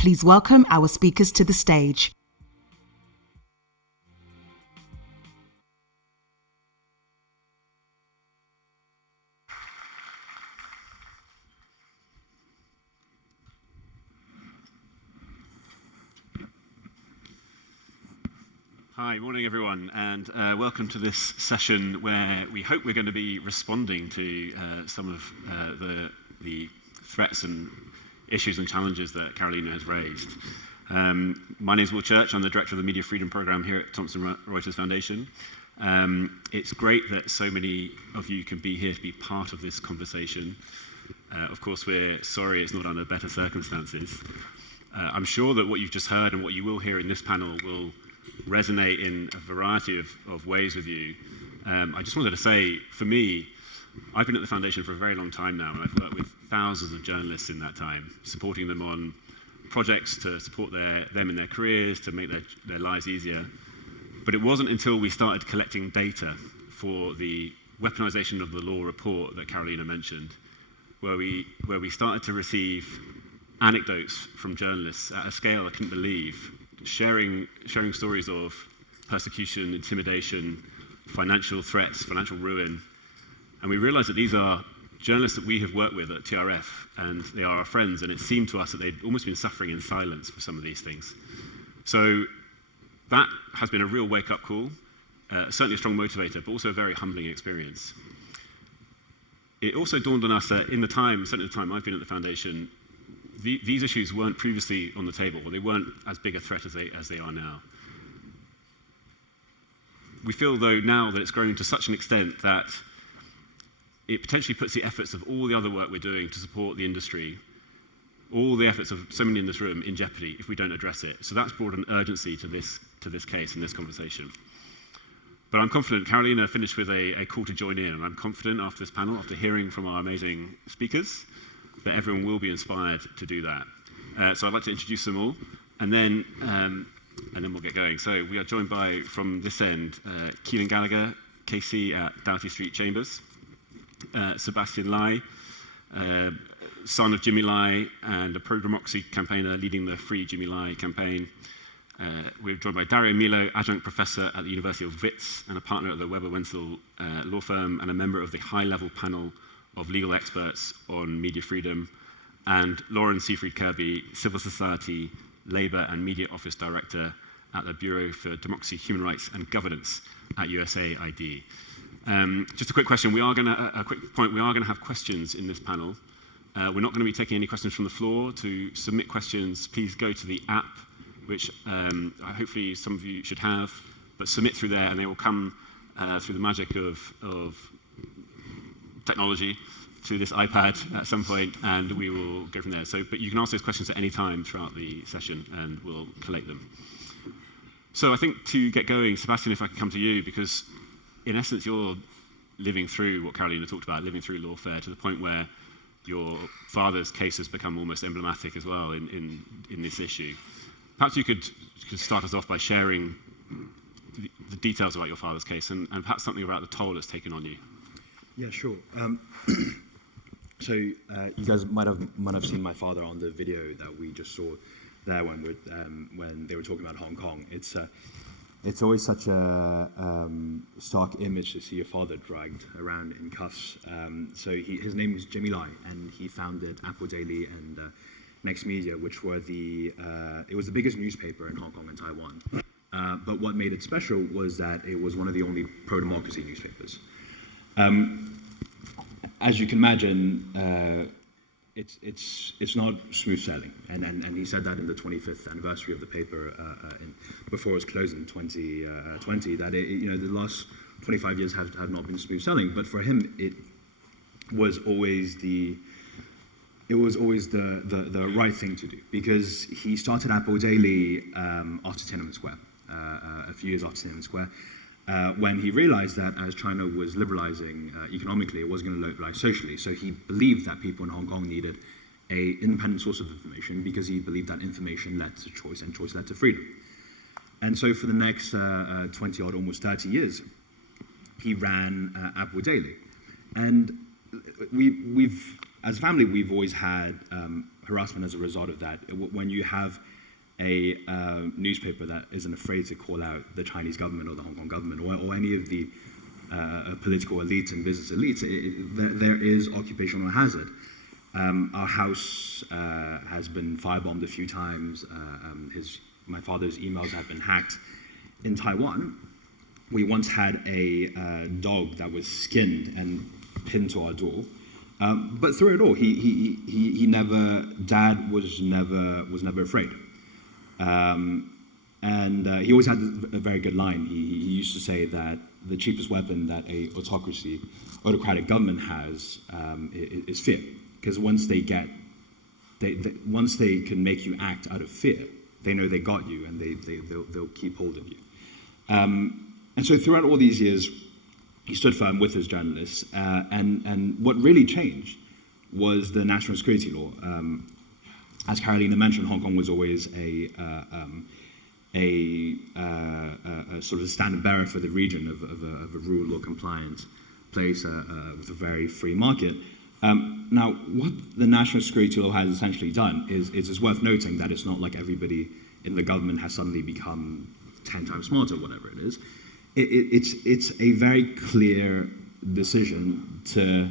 Please welcome our speakers to the stage. Hi, morning everyone, and welcome to this session where we hope we're going to be responding to some of the threats and issues and challenges that Caroline has raised. My name is Will Church. I'm the Director of the Media Freedom Programme here at Thomson Reuters Foundation. It's great that so many of you can be here to be part of this conversation. Of course, we're sorry it's not under better circumstances. I'm sure that what you've just heard and what you will hear in this panel will resonate in a variety of ways with you. I just wanted to say, for me, I've been at the Foundation for a very long time now, and I've worked with thousands of journalists in that time, supporting them on projects to support them in their careers, to make their lives easier. But it wasn't until we started collecting data for the weaponization of the law report that Carolina mentioned, where we started to receive anecdotes from journalists at a scale I couldn't believe, sharing stories of persecution, intimidation, financial threats, financial ruin. And we realized that these are journalists that we have worked with at TRF, and they are our friends, and it seemed to us that they'd almost been suffering in silence for some of these things. So that has been a real wake-up call, certainly a strong motivator, but also a very humbling experience. It also dawned on us that in the time, certainly the time I've been at the Foundation, these issues weren't previously on the table, or they weren't as big a threat as they are now. We feel, though, now that it's grown to such an extent that it potentially puts the efforts of all the other work we're doing to support the industry, all the efforts of so many in this room, in jeopardy if we don't address it. So that's brought an urgency to this case and this conversation. But I'm confident, Carolina finished with a call to join in, and I'm confident after this panel, after hearing from our amazing speakers, that everyone will be inspired to do that. So I'd like to introduce them all, and then we'll get going. So we are joined by, from this end, Caoilfhionn Gallagher, KC at Doughty Street Chambers, Sebastien Lai, son of Jimmy Lai and a pro-democracy campaigner leading the Free Jimmy Lai campaign. We're joined by Dario Milo, Adjunct Professor at the University of Wits and a partner at the Wentzel law firm and a member of the high-level panel of legal experts on media freedom, and Lauren Seyfried Kirby, Civil Society, Labour and Media Office Director at the Bureau for Democracy, Human Rights and Governance at USAID. Just a quick question. A quick point. We are going to have questions in this panel. We're not going to be taking any questions from the floor. To submit questions, please go to the app, which hopefully some of you should have, but submit through there, and they will come through the magic of technology to this iPad at some point, and we will go from there. But you can ask those questions at any time throughout the session, and we'll collate them. So I think to get going, Sebastien, if I can come to you, because in essence you're living through what Carolina talked about, living through lawfare to the point where your father's case has become almost emblematic as well in this issue. Perhaps you could start us off by sharing the details about your father's case and perhaps something about the toll it's taken on you. Yeah, sure. So you guys might have seen my father on the video that we just saw there when they were talking about Hong Kong. It's always such a stark image to see your father dragged around in cuffs. So his name is Jimmy Lai, and he founded Apple Daily and Next Media, which were it was the biggest newspaper in Hong Kong and Taiwan. But what made it special was that it was one of the only pro-democracy newspapers. As you can imagine, it's not smooth sailing, and he said that in the 25th anniversary of the paper before it was closed in 2020, that the last 25 years have not been smooth sailing. But for him, it was always the right thing to do, because he started Apple Daily after Tiananmen Square, a few years after Tiananmen Square. When he realized that as China was liberalizing economically, it was going to liberalize socially. So he believed that people in Hong Kong needed an independent source of information, because he believed that information led to choice and choice led to freedom. And so for the next 20 odd, almost 30 years, he ran Apple Daily. And we've, as a family, we've always had harassment as a result of that. When you have a newspaper that isn't afraid to call out the Chinese government or the Hong Kong government or any of the political elites and business elites, there is occupational hazard. Our house has been firebombed a few times. My father's emails have been hacked. In Taiwan, we once had a dog that was skinned and pinned to our door. But through it all, Dad was never afraid. And he always had a very good line. He used to say that the cheapest weapon that a autocratic government has is fear. Because once they can make you act out of fear, they know they got you, and they'll keep hold of you. And so throughout all these years, he stood firm with his journalists. And what really changed was the national security law. As Carolina mentioned, Hong Kong was always a sort of standard bearer for the region of a rule law compliant place with a very free market. Now, what the national security law has essentially done is it's worth noting that it's not like everybody in the government has suddenly become 10 times smarter, whatever it is. It's a very clear decision to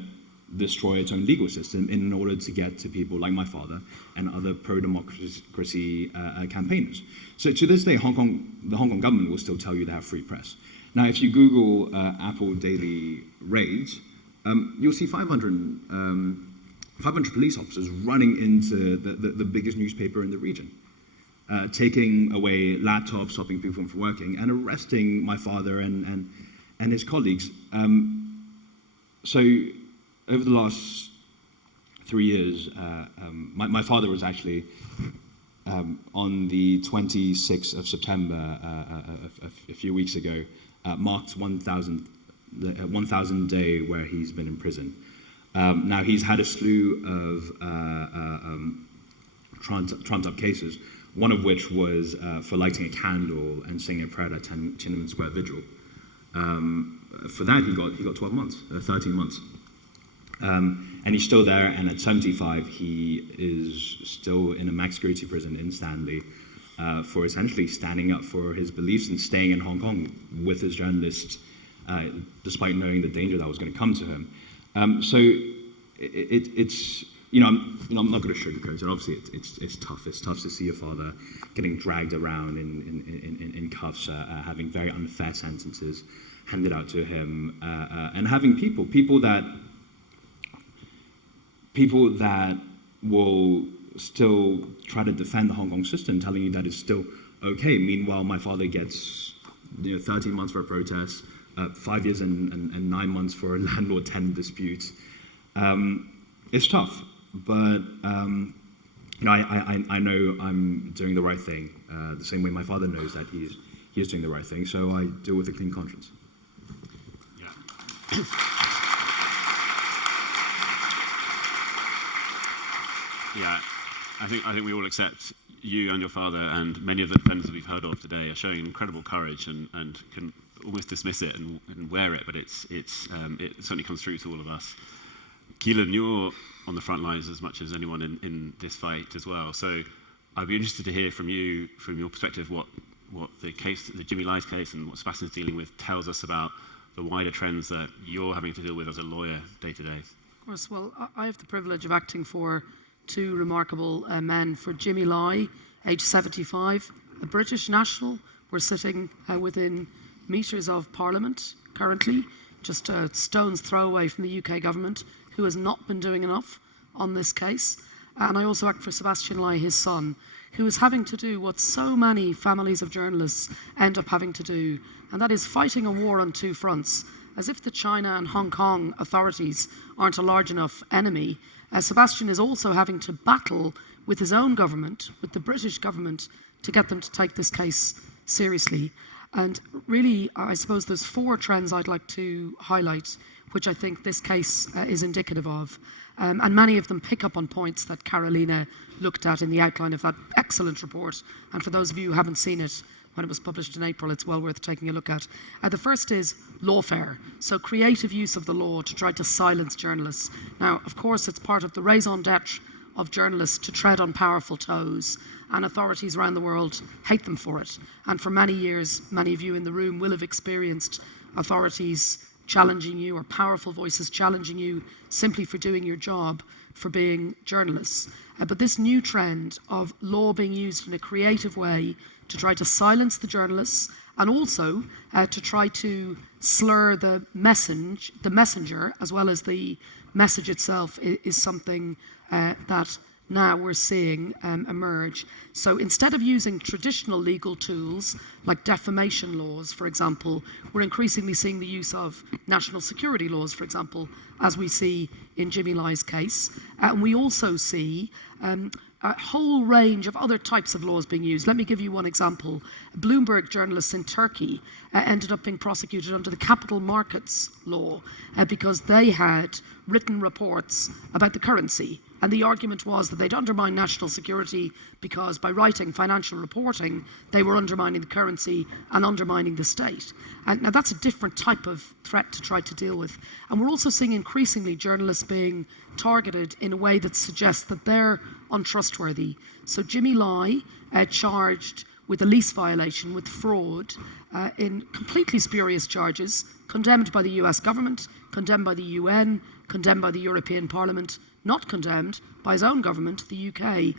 destroy its own legal system in order to get to people like my father and other pro-democracy campaigners. So to this day, the Hong Kong government will still tell you they have free press. Now, if you Google Apple daily raids, you'll see 500 police officers running into the biggest newspaper in the region, taking away laptops, stopping people from working, and arresting my father and his colleagues. So over the last 3 years, my father was actually, on the 26th of September, a few weeks ago, marked 1,000 day where he's been in prison. Now, he's had a slew of trumped up cases, one of which was for lighting a candle and singing a prayer at Tiananmen Square Vigil. For that, he got 12 months, 13 months. And he's still there, and at 75, he is still in a max security prison in Stanley for essentially standing up for his beliefs and staying in Hong Kong with his journalists, despite knowing the danger that was going to come to him. So it's I'm not going to sugarcoat it. Obviously, it's tough. It's tough to see your father getting dragged around in cuffs, having very unfair sentences handed out to him, and having people that will still try to defend the Hong Kong system, telling you that it's still okay. Meanwhile, my father gets 13 months for a protest, 5 years and 9 months for a landlord-tenant dispute. It's tough, but I know I'm doing the right thing, the same way my father knows that he is doing the right thing, so I do it with a clean conscience. Yeah. Yeah, I think we all accept you and your father and many of the defenders that we've heard of today are showing incredible courage and can almost dismiss it and wear it, but it certainly comes through to all of us. Keelan, you're on the front lines as much as anyone in this fight as well. So I'd be interested to hear from you, from your perspective, what the case, the Jimmy Lai's case, and what Sebastian's dealing with tells us about the wider trends that you're having to deal with as a lawyer day to day. Of course, well, I have the privilege of acting for two remarkable men. For Jimmy Lai, age 75, a British national. We're sitting within metres of Parliament currently, just a stone's throw away from the UK government, who has not been doing enough on this case. And I also act for Sebastien Lai, his son, who is having to do what so many families of journalists end up having to do, and that is fighting a war on two fronts. As if the China and Hong Kong authorities aren't a large enough enemy, Sebastien is also having to battle with his own government, with the British government, to get them to take this case seriously. And really, I suppose there's four trends I'd like to highlight, which I think this case is indicative of. And many of them pick up on points that Carolina looked at in the outline of that excellent report. And for those of you who haven't seen it, when it was published in April, it's well worth taking a look at. The first is lawfare, so creative use of the law to try to silence journalists. Now, of course, it's part of the raison d'etre of journalists to tread on powerful toes, and authorities around the world hate them for it. And for many years, many of you in the room will have experienced authorities challenging you, or powerful voices challenging you simply for doing your job, for being journalists. But this new trend of law being used in a creative way to try to silence the journalists, and also to try to slur the messenger as well as the message itself, is something that now we're seeing emerge. So instead of using traditional legal tools like defamation laws, for example, we're increasingly seeing the use of national security laws, for example, as we see in Jimmy Lai's case. And we also see a whole range of other types of laws being used. Let me give you one example. Bloomberg journalists in Turkey ended up being prosecuted under the capital markets law because they had written reports about the currency. And the argument was that they'd undermine national security because by writing financial reporting, they were undermining the currency and undermining the state. And now that's a different type of threat to try to deal with. And we're also seeing increasingly journalists being targeted in a way that suggests that they're untrustworthy. So Jimmy Lai charged with a lease violation, with fraud, in completely spurious charges, condemned by the US government, condemned by the UN, condemned by the European Parliament, not condemned by his own government, the UK.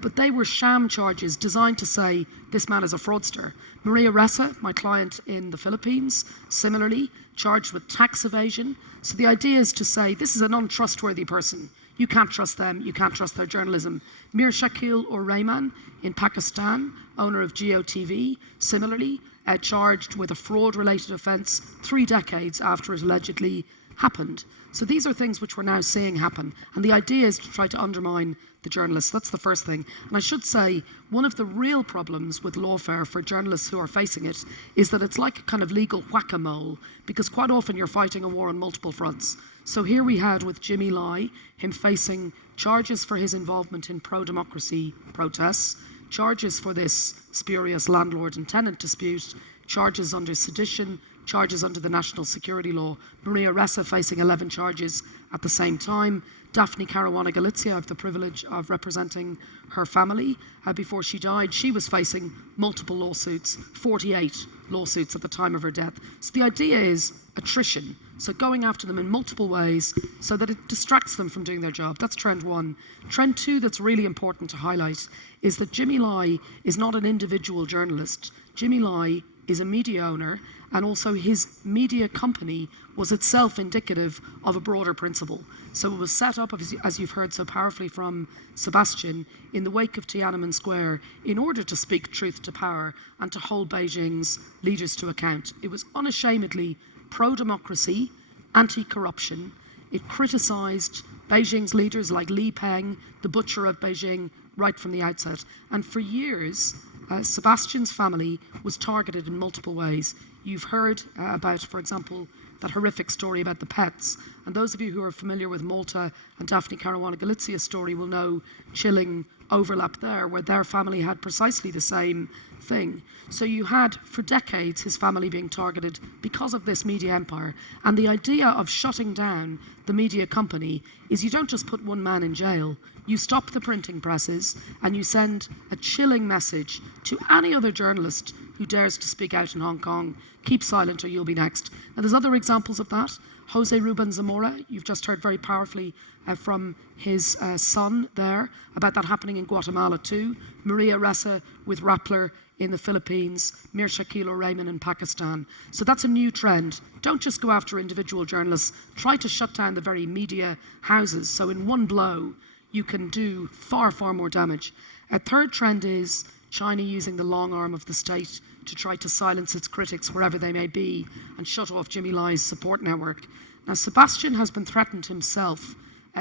But they were sham charges designed to say this man is a fraudster. Maria Ressa, my client in the Philippines, similarly charged with tax evasion. So the idea is to say this is an untrustworthy person. You can't trust them, you can't trust their journalism. Mir Shakil or Rehman in Pakistan, owner of GeoTV, similarly charged with a fraud-related offence 3 decades after it allegedly happened. So these are things which we're now seeing happen. And the idea is to try to undermine the journalists. That's the first thing. And I should say, one of the real problems with lawfare for journalists who are facing it is that it's like a kind of legal whack-a-mole, because quite often you're fighting a war on multiple fronts. So here we had with Jimmy Lai, him facing charges for his involvement in pro-democracy protests, charges for this spurious landlord and tenant dispute, charges under sedition, charges under the national security law. Maria Ressa facing 11 charges at the same time. Daphne Caruana Galizia, I have the privilege of representing her family. Before she died, she was facing multiple lawsuits, 48 lawsuits at the time of her death. So the idea is attrition. So going after them in multiple ways so that it distracts them from doing their job. That's trend one. Trend two that's really important to highlight is that Jimmy Lai is not an individual journalist. Jimmy Lai is a media owner, and also his media company was itself indicative of a broader principle. So it was set up, as you've heard so powerfully from Sebastien, in the wake of Tiananmen Square in order to speak truth to power and to hold Beijing's leaders to account. It was unashamedly pro-democracy, anti-corruption. It criticised Beijing's leaders like Li Peng, the butcher of Beijing, right from the outset. And for years, Sebastien's family was targeted in multiple ways. You've heard about, for example, that horrific story about the pets. And those of you who are familiar with Malta and Daphne Caruana Galizia's story will know chilling overlap there, where their family had precisely the same thing. So you had, for decades, his family being targeted because of this media empire. And the idea of shutting down the media company is you don't just put one man in jail, you stop the printing presses and you send a chilling message to any other journalist who dares to speak out in Hong Kong. Keep silent or you'll be next. Now there's other examples of that. Jose Ruben Zamora, you've just heard very powerfully from his son there about that happening in Guatemala too. Maria Ressa with Rappler in the Philippines, Mir Shakil or Rehman in Pakistan. So that's a new trend. Don't just go after individual journalists. Try to shut down the very media houses. So in one blow, you can do far, far more damage. A third trend is China using the long arm of the state to try to silence its critics wherever they may be and shut off Jimmy Lai's support network. Now, Sebastien has been threatened himself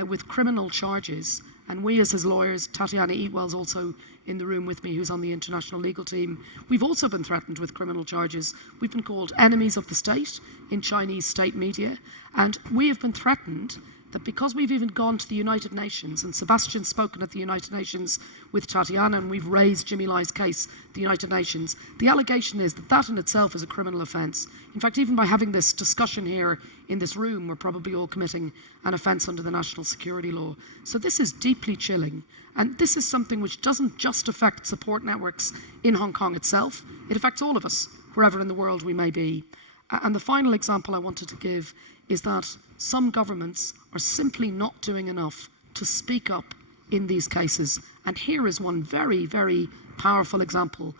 with criminal charges, and we as his lawyers, Tatiana Eatwell's also in the room with me, who's on the international legal team, we've also been threatened with criminal charges. We've been called enemies of the state in Chinese state media, and we have been threatened that because we've even gone to the United Nations, and Sebastian's spoken at the United Nations with Tatiana, and we've raised Jimmy Lai's case at the United Nations, the allegation is that that in itself is a criminal offence. In fact, even by having this discussion here in this room, we're probably all committing an offence under the national security law. So this is deeply chilling. And this is something which doesn't just affect support networks in Hong Kong itself, it affects all of us, wherever in the world we may be. And the final example I wanted to give is that some governments are simply not doing enough to speak up in these cases. And here is one very, very powerful example.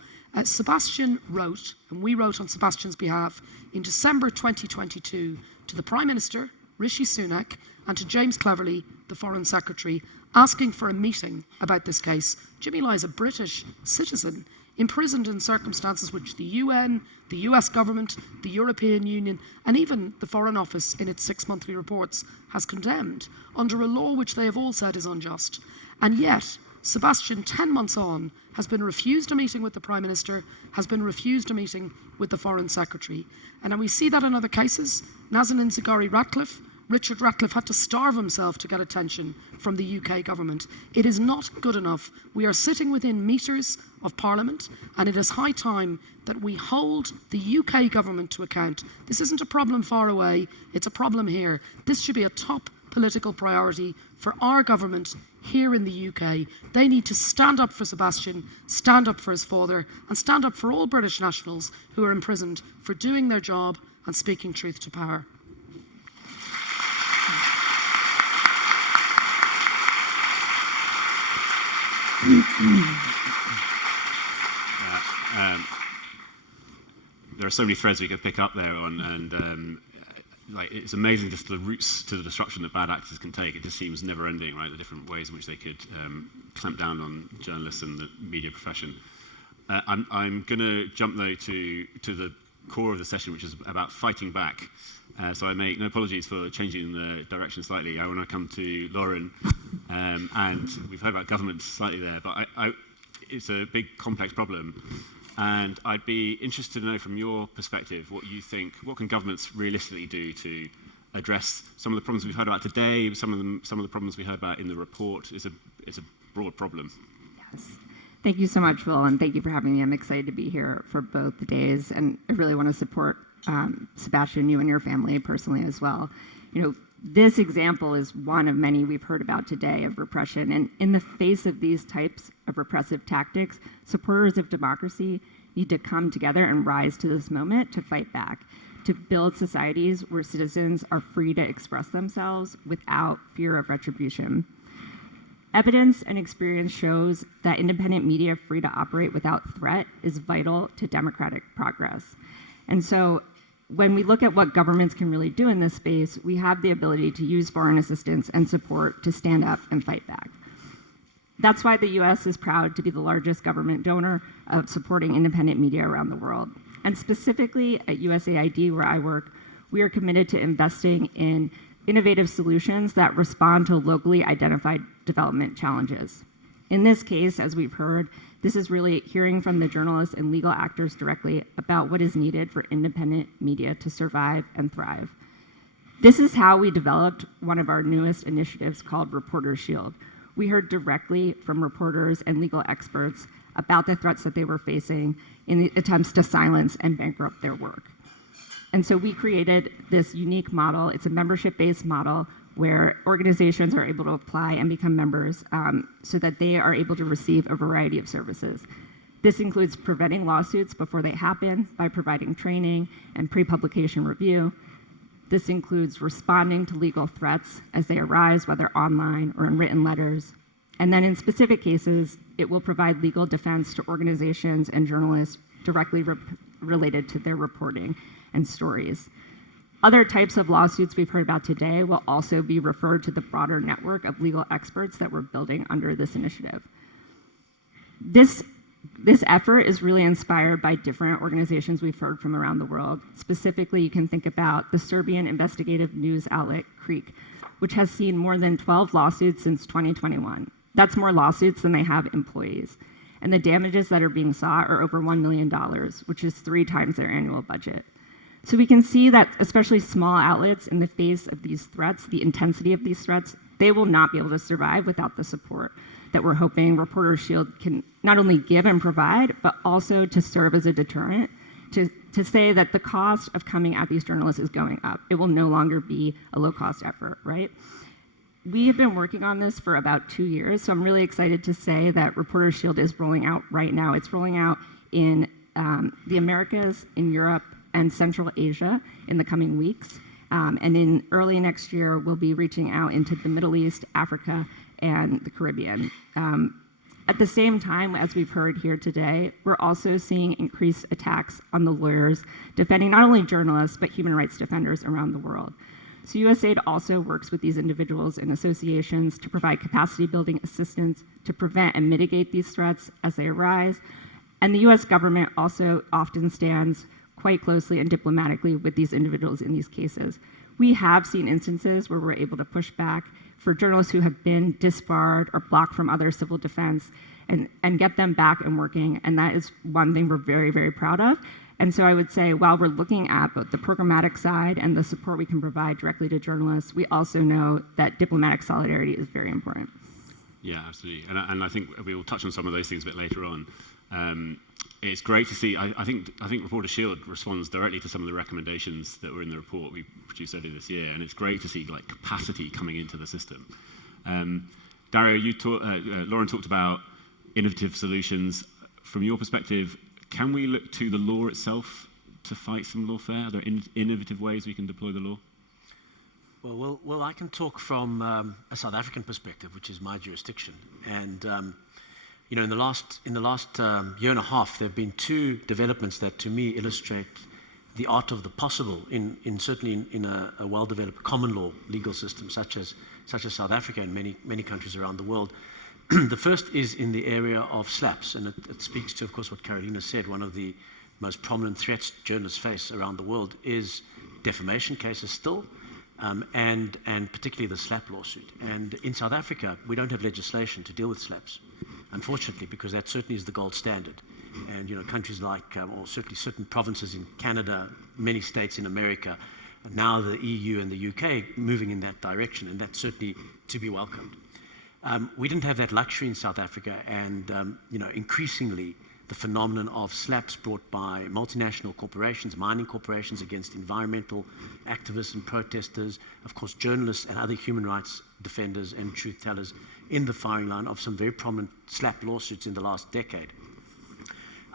Sebastien wrote, and we wrote on Sebastian's behalf, in December 2022 to the Prime Minister, Rishi Sunak, and to James Cleverly, the Foreign Secretary, asking for a meeting about this case. Jimmy Lai is a British citizen imprisoned in circumstances which the UN, the US government, the European Union, and even the Foreign Office in its 6 monthly reports has condemned under a law which they have all said is unjust. And yet, Sebastien, 10 months on, has been refused a meeting with the Prime Minister, has been refused a meeting with the Foreign Secretary. And then we see that in other cases. Nazanin Zaghari Ratcliffe, Richard Ratcliffe had to starve himself to get attention from the UK government. It is not good enough. We are sitting within metres of Parliament, and it is high time that we hold the UK government to account. This isn't a problem far away, it's a problem here. This should be a top political priority for our government here in the UK. They need to stand up for Sebastien, stand up for his father, and stand up for all British nationals who are imprisoned for doing their job and speaking truth to power. There are so many threads we could pick up there on, and like it's amazing just the routes to the destruction that bad actors can take. It just seems never ending, right? The different ways in which they could clamp down on journalists and the media profession. I'm going to jump though to the core of the session, which is about fighting back. So I make no apologies for changing the direction slightly. I want to come to Lauren, and we've heard about government slightly there, but it's a big, complex problem. And I'd be interested to know from your perspective what you think, what can governments realistically do to address some of the problems we've heard about today, some of the problems we heard about in the report. It's a broad problem. Yes. Thank you so much, Will, and thank you for having me. I'm excited to be here for both days, and I really want to support Sebastien, you and your family personally as well. You know, this example is one of many we've heard about today of repression, and in the face of these types of repressive tactics, supporters of democracy need to come together and rise to this moment to fight back, to build societies where citizens are free to express themselves without fear of retribution. Evidence and experience shows that independent media free to operate without threat is vital to democratic progress. And so when we look at what governments can really do in this space, we have the ability to use foreign assistance and support to stand up and fight back. That's why the US is proud to be the largest government donor of supporting independent media around the world. And specifically at USAID, where I work, we are committed to investing in innovative solutions that respond to locally identified development challenges. In this case, as we've heard, this is really hearing from the journalists and legal actors directly about what is needed for independent media to survive and thrive. This is how we developed one of our newest initiatives called Reporter Shield. We heard directly from reporters and legal experts about the threats that they were facing in the attempts to silence and bankrupt their work. And so we created this unique model. It's a membership-based model where organizations are able to apply and become members so that they are able to receive a variety of services. This includes preventing lawsuits before they happen by providing training and pre-publication review. This includes responding to legal threats as they arise, whether online or in written letters. And then in specific cases, it will provide legal defense to organizations and journalists directly related to their reporting and stories. Other types of lawsuits we've heard about today will also be referred to the broader network of legal experts that we're building under this initiative. This effort is really inspired by different organizations we've heard from around the world. Specifically, you can think about the Serbian investigative news outlet Creek, which has seen more than 12 lawsuits since 2021. That's more lawsuits than they have employees. And the damages that are being sought are over $1 million, which is 3 times their annual budget. So we can see that especially small outlets, in the face of these threats, the intensity of these threats, they will not be able to survive without the support that we're hoping Reporters Shield can not only give and provide, but also to serve as a deterrent, to say that the cost of coming at these journalists is going up. It will no longer be a low-cost effort, right? We have been working on this for about 2 years, so I'm really excited to say that Reporters Shield is rolling out right now. It's rolling out in the Americas, in Europe, and Central Asia in the coming weeks. And in early next year, we'll be reaching out into the Middle East, Africa, and the Caribbean. At the same time, as we've heard here today, we're also seeing increased attacks on the lawyers defending not only journalists, but human rights defenders around the world. So USAID also works with these individuals and associations to provide capacity building assistance to prevent and mitigate these threats as they arise. And the US government also often stands quite closely and diplomatically with these individuals in these cases. We have seen instances where we're able to push back for journalists who have been disbarred or blocked from other civil defense and get them back and working. And that is one thing we're very, very proud of. And so I would say, while we're looking at both the programmatic side and the support we can provide directly to journalists, we also know that diplomatic solidarity is very important. Yeah, absolutely. And I think we will touch on some of those things a bit later on. It's great to see. I think Reporters Shield responds directly to some of the recommendations that were in the report we produced earlier this year, and it's great to see like capacity coming into the system. Dario, Lauren talked about innovative solutions. From your perspective, can we look to the law itself to fight some lawfare? Are there innovative ways we can deploy the law? Well, I can talk from a South African perspective, which is my jurisdiction, and. In the last year and a half, there have been two developments that, to me, illustrate the art of the possible certainly in a well-developed common law legal system, such as South Africa and many countries around the world. The first is in the area of slaps, and it speaks to, of course, what Carolina said. One of the most prominent threats journalists face around the world is defamation cases still, and particularly the slap lawsuit. And in South Africa, we don't have legislation to deal with slaps, unfortunately, because that certainly is the gold standard. And countries like, or certainly certain provinces in Canada, many states in America, and now the EU and the UK moving in that direction, and that's certainly to be welcomed. We didn't have that luxury in South Africa, and increasingly the phenomenon of slaps brought by multinational corporations, mining corporations against environmental activists and protesters, of course journalists and other human rights defenders and truth tellers in the firing line of some very prominent slap lawsuits in the last decade.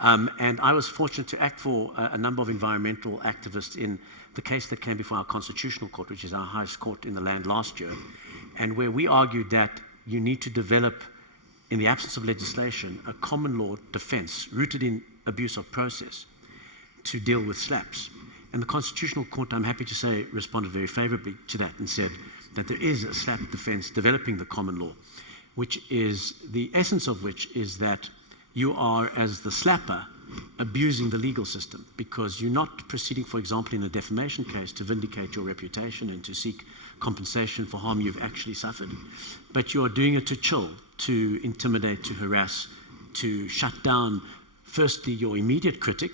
And I was fortunate to act for a number of environmental activists in the case that came before our Constitutional Court, which is our highest court in the land last year, and where we argued that you need to develop, in the absence of legislation, a common law defense rooted in abuse of process to deal with slaps. And the Constitutional Court, I'm happy to say, responded very favorably to that and said that there is a slap defense developing the common law, which is, the essence of which is that you are, as the slapper, abusing the legal system because you're not proceeding, for example, in a defamation case to vindicate your reputation and to seek compensation for harm you've actually suffered, but you are doing it to chill, to intimidate, to harass, to shut down, firstly, your immediate critic,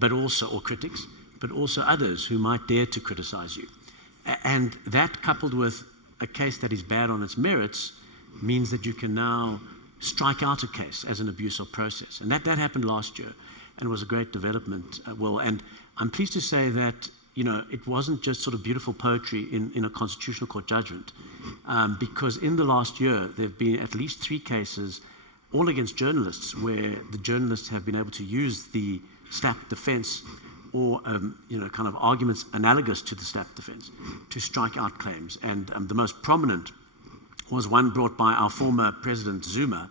or critics, but also others who might dare to criticize you. And that, coupled with a case that is bad on its merits, means that you can now strike out a case as an abuse of process. And that happened last year and was a great development. And I'm pleased to say that it wasn't just sort of beautiful poetry in a Constitutional Court judgment, because in the last year there have been at least 3 cases, all against journalists, where the journalists have been able to use the slap defense or kind of arguments analogous to the slap defense to strike out claims. And the most prominent was one brought by our former President Zuma,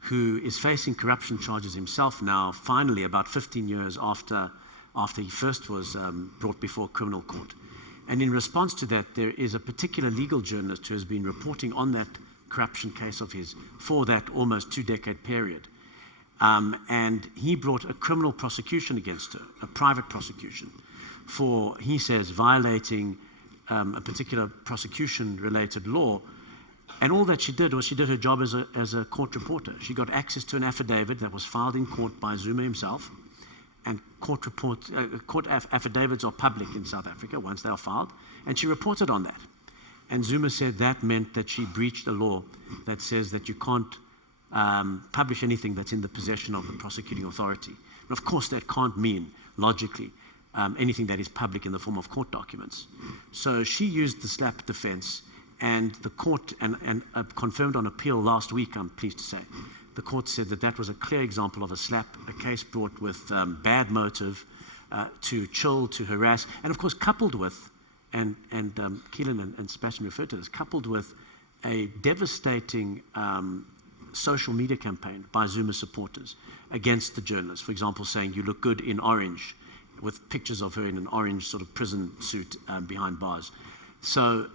who is facing corruption charges himself now, finally, about 15 years after he first was brought before a criminal court. And in response to that, there is a particular legal journalist who has been reporting on that corruption case of his for that almost 2-decade period. And he brought a criminal prosecution against her, a private prosecution, for, he says, violating a particular prosecution-related law. And all that she did was she did her job as a court reporter. She got access to an affidavit that was filed in court by Zuma himself, and court affidavits are public in South Africa once they are filed, and she reported on that. And Zuma said that meant that she breached a law that says that you can't publish anything that's in the possession of the prosecuting authority. And of course, that can't mean, logically, anything that is public in the form of court documents. So she used the slap defense, and the court, and confirmed on appeal last week, I'm pleased to say, the court said that that was a clear example of a slap, a case brought with bad motive to chill, to harass, and of course coupled with, and Caoilfhionn and Sebastien referred to this, coupled with a devastating social media campaign by Zuma supporters against the journalists. For example, saying, "You look good in orange," with pictures of her in an orange sort of prison suit behind bars. So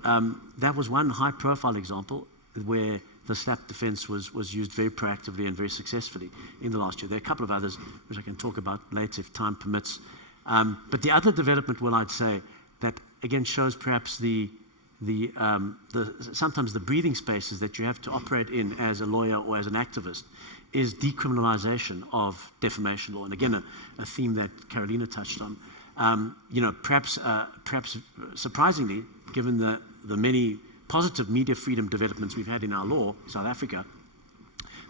that was one high-profile example where the slap defense was used very proactively and very successfully in the last year. There are a couple of others which I can talk about later if time permits. But the other development, I'd say, that again shows perhaps sometimes the breathing spaces that you have to operate in as a lawyer or as an activist is decriminalisation of defamation law. And again, a theme that Carolina touched on. Perhaps surprisingly, given the many positive media freedom developments we've had in our law, South Africa,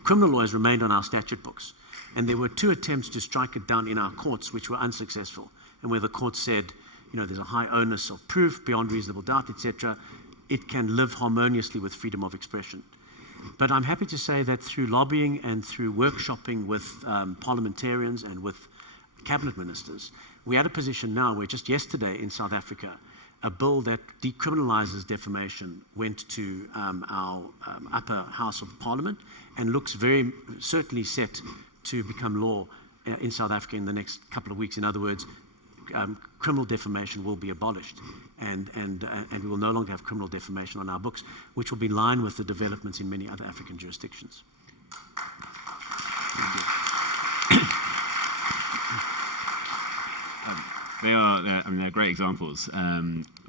criminal law has remained on our statute books. And there were 2 attempts to strike it down in our courts, which were unsuccessful, and where the court said, there's a high onus of proof beyond reasonable doubt, etc. It can live harmoniously with freedom of expression. But I'm happy to say that through lobbying and through workshopping with parliamentarians and with cabinet ministers, we're at a position now where just yesterday in South Africa, a bill that decriminalises defamation went to our upper house of Parliament and looks very certainly set to become law in South Africa in the next couple of weeks. In other words, criminal defamation will be abolished, and we will no longer have criminal defamation on our books, which will be in line with the developments in many other African jurisdictions. They're great examples.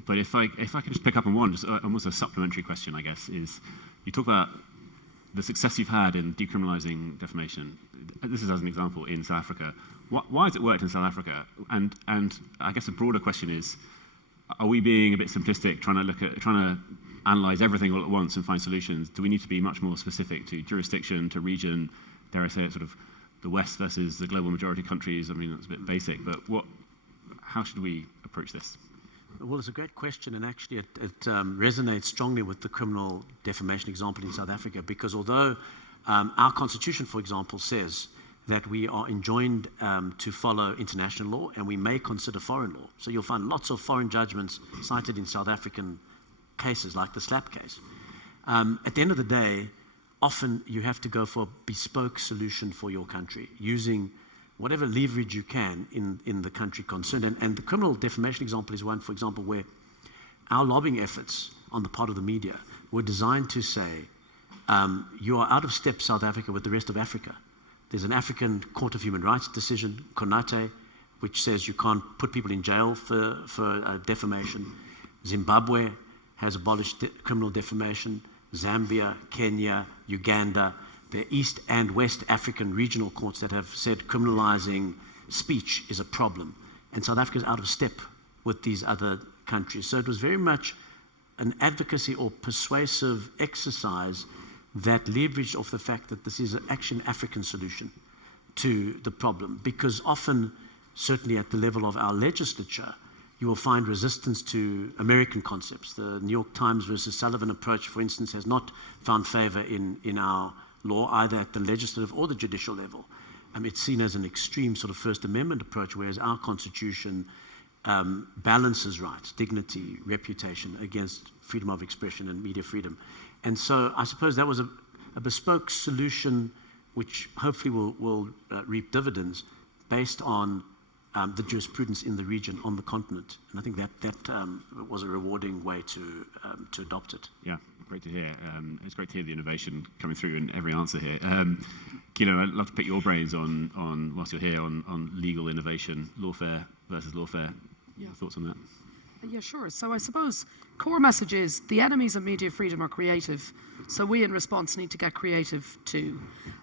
But if I can just pick up on one, just almost a supplementary question, I guess, is you talk about the success you've had in decriminalising defamation. This is as an example in South Africa. Why has it worked in South Africa? And I guess a broader question is, are we being a bit simplistic, trying to analyse everything all at once and find solutions? Do we need to be much more specific to jurisdiction, to region, dare I say it, sort of the West versus the global majority countries? I mean, that's a bit basic, but how should we approach this? Well, it's a great question, and actually it resonates strongly with the criminal defamation example in South Africa, because although our constitution, for example, says that we are enjoined to follow international law, and we may consider foreign law. So you'll find lots of foreign judgments cited in South African cases, like the slap case. At the end of the day, often you have to go for a bespoke solution for your country, using whatever leverage you can in the country concerned. And the criminal defamation example is one, for example, where our lobbying efforts on the part of the media were designed to say, you are out of step, South Africa, with the rest of Africa. There's an African Court of Human Rights decision, CONATE, which says you can't put people in jail for defamation. Zimbabwe has abolished criminal defamation. Zambia, Kenya, Uganda. The East and West African regional courts that have said criminalising speech is a problem. And South Africa is out of step with these other countries. So it was very much an advocacy or persuasive exercise that leveraged off the fact that this is actually an African solution to the problem. Because often, certainly at the level of our legislature, you will find resistance to American concepts. The New York Times versus Sullivan approach, for instance, has not found favour in our law, either at the legislative or the judicial level. It's seen as an extreme sort of First Amendment approach, whereas our Constitution balances rights, dignity, reputation against freedom of expression and media freedom. And so I suppose that was a bespoke solution which hopefully will reap dividends based on the jurisprudence in the region, on the continent. And I think that was a rewarding way to adopt it. Yeah, great to hear. It's great to hear the innovation coming through in every answer here. I'd love to pick your brains on whilst you're here, on legal innovation, lawfare versus lawfare. Yeah. Thoughts on that? Yeah, sure. So I suppose core message is the enemies of media freedom are creative, so we in response need to get creative too.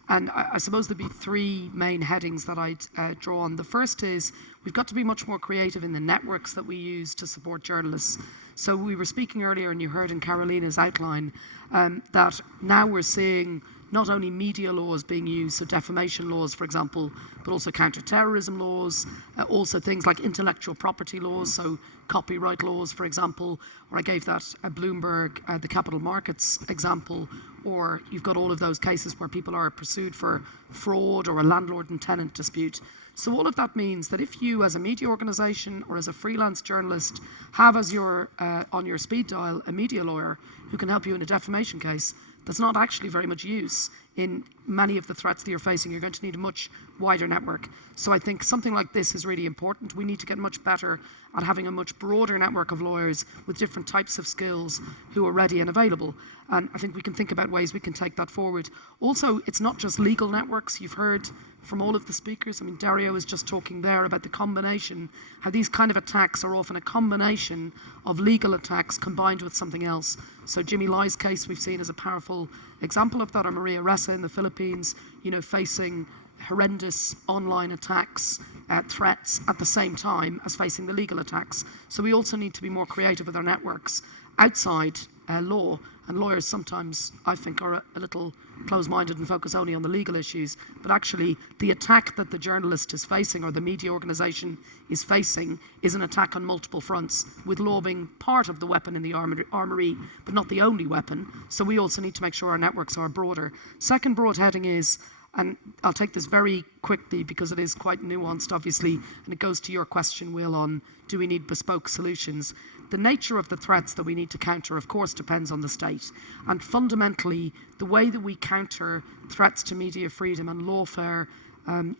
And I suppose there'd be three main headings that I'd draw on. The first is we've got to be much more creative in the networks that we use to support journalists. So we were speaking earlier, and you heard in Carolina's outline, that now we're seeing not only media laws being used, so defamation laws, for example, but also counter-terrorism laws, also things like intellectual property laws, so copyright laws, for example, or I gave that Bloomberg, the capital markets example, or you've got all of those cases where people are pursued for fraud or a landlord and tenant dispute. So all of that means that if you, as a media organisation or as a freelance journalist, have as your on your speed dial a media lawyer who can help you in a defamation case, that's not actually very much use in many of the threats that you're facing. You're going to need a much wider network. So I think something like this is really important. We need to get much better at having a much broader network of lawyers with different types of skills who are ready and available. And I think we can think about ways we can take that forward. Also, it's not just legal networks. You've heard from all of the speakers. I mean, Dario was just talking there about the combination, how these kind of attacks are often a combination of legal attacks combined with something else. So Jimmy Lai's case we've seen as a powerful example of that, or Maria Ressa in the Philippines, facing horrendous online attacks, threats at the same time as facing the legal attacks. So we also need to be more creative with our networks outside law, and lawyers sometimes, I think, are a little close-minded and focus only on the legal issues, but actually the attack that the journalist is facing or the media organisation is facing is an attack on multiple fronts, with law being part of the weapon in the armoury, but not the only weapon. So we also need to make sure our networks are broader. Second broad heading is, and I'll take this very quickly because it is quite nuanced, obviously, and it goes to your question, Will, on do we need bespoke solutions? The nature of the threats that we need to counter, of course, depends on the state. And fundamentally, the way that we counter threats to media freedom and lawfare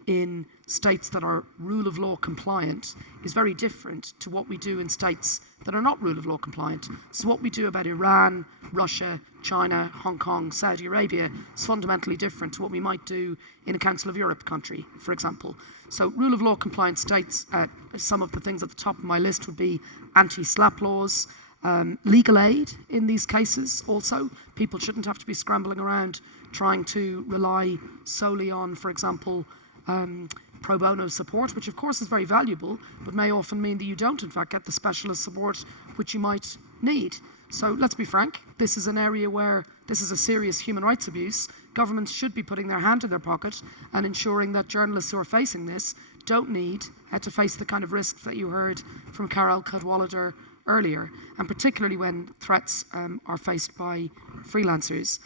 in states that are rule of law compliant is very different to what we do in states that are not rule of law compliant. So what we do about Iran, Russia, China, Hong Kong, Saudi Arabia is fundamentally different to what we might do in a Council of Europe country, for example. So rule of law compliant states, some of the things at the top of my list would be anti-SLAPP laws, legal aid in these cases also. People shouldn't have to be scrambling around trying to rely solely on, for example, pro bono support, which of course is very valuable, but may often mean that you don't in fact get the specialist support which you might need. So let's be frank, this is an area where this is a serious human rights abuse. Governments should be putting their hand in their pocket and ensuring that journalists who are facing this don't need to face the kind of risks that you heard from Carol Cadwallader earlier, and particularly when threats are faced by freelancers.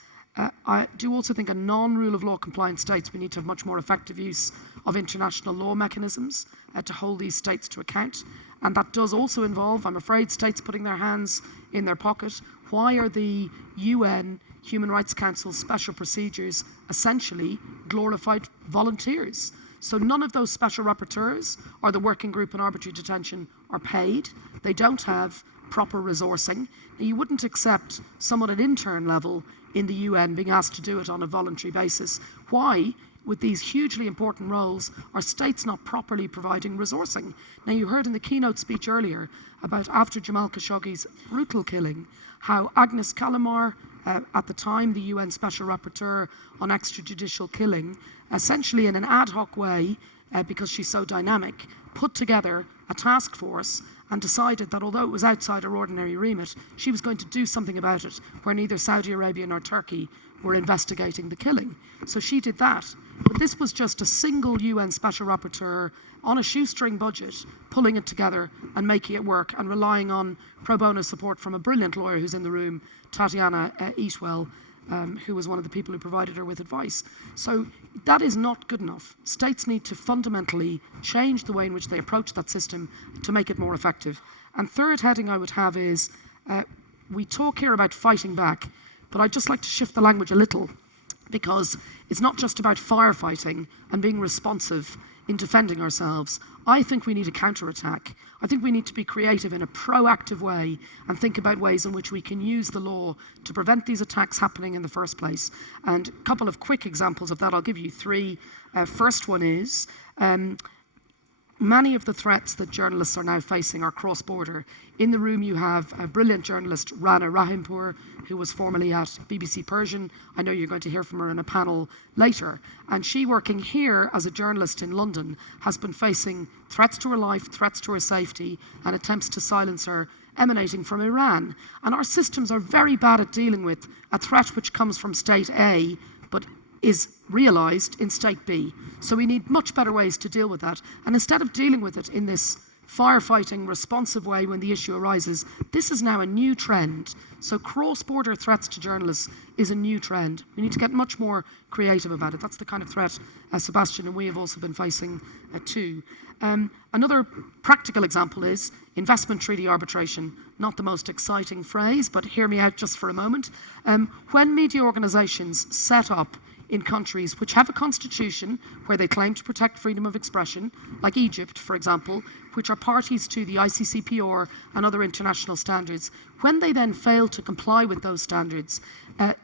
I do also think in non-rule of law compliant states we need to have much more effective use of international law mechanisms to hold these states to account. And that does also involve, I'm afraid, states putting their hands in their pocket. Why are the UN Human Rights Council special procedures essentially glorified volunteers? So none of those special rapporteurs or the working group in arbitrary detention are paid. They don't have proper resourcing. Now, you wouldn't accept someone at intern level in the UN being asked to do it on a voluntary basis. Why, with these hugely important roles, are states not properly providing resourcing? Now, you heard in the keynote speech earlier about after Jamal Khashoggi's brutal killing, how Agnes Callamard, at the time the UN Special Rapporteur on extrajudicial killing, essentially in an ad hoc way, because she's so dynamic, put together a task force and decided that although it was outside her ordinary remit, she was going to do something about it, where neither Saudi Arabia nor Turkey were investigating the killing. So she did that. But this was just a single UN Special Rapporteur on a shoestring budget, pulling it together and making it work, and relying on pro bono support from a brilliant lawyer who's in the room, Tatiana Eatwell, who was one of the people who provided her with advice. So that is not good enough. States need to fundamentally change the way in which they approach that system to make it more effective. And third heading I would have is, we talk here about fighting back, but I'd just like to shift the language a little, because it's not just about firefighting and being responsive in defending ourselves. I think we need a counterattack. I think we need to be creative in a proactive way and think about ways in which we can use the law to prevent these attacks happening in the first place. And a couple of quick examples of that, I'll give you three. First one is, many of the threats that journalists are now facing are cross-border. In the room you have a brilliant journalist, Rana Rahimpour, who was formerly at BBC Persian. I know you're going to hear from her in a panel later. And she, working here as a journalist in London, has been facing threats to her life, threats to her safety, and attempts to silence her emanating from Iran. And our systems are very bad at dealing with a threat which comes from state A, but is realised in state B. So we need much better ways to deal with that. And instead of dealing with it in this firefighting, responsive way when the issue arises, this is now a new trend. So cross-border threats to journalists is a new trend. We need to get much more creative about it. That's the kind of threat Sebastien and we have also been facing too. Another practical example is investment treaty arbitration. Not the most exciting phrase, but hear me out just for a moment. When media organisations set up in countries which have a constitution where they claim to protect freedom of expression, like Egypt, for example, which are parties to the ICCPR and other international standards, when they then fail to comply with those standards,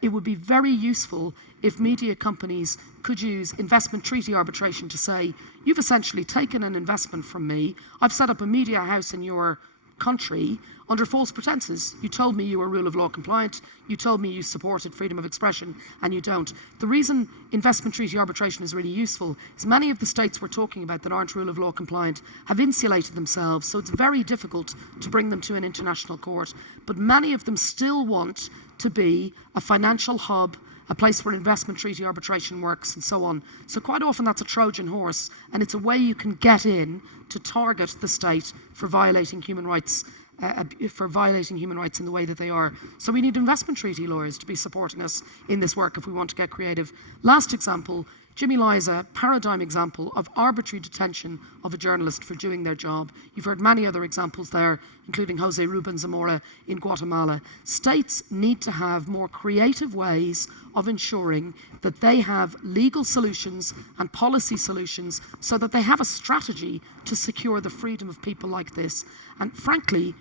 it would be very useful if media companies could use investment treaty arbitration to say, you've essentially taken an investment from me, I've set up a media house in your country under false pretenses. You told me you were rule of law compliant, you told me you supported freedom of expression, and you don't. The reason investment treaty arbitration is really useful is many of the states we're talking about that aren't rule of law compliant have insulated themselves, so it's very difficult to bring them to an international court. But many of them still want to be a financial hub, a place where investment treaty arbitration works, and so on. So quite often that's a Trojan horse, and it's a way you can get in to target the state for violating human rights in the way that they are. So we need investment treaty lawyers to be supporting us in this work if we want to get creative. Last example, Jimmy Lai is a paradigm example of arbitrary detention of a journalist for doing their job. You've heard many other examples there, including Jose Ruben Zamora in Guatemala. States need to have more creative ways of ensuring that they have legal solutions and policy solutions so that they have a strategy to secure the freedom of people like this. And frankly,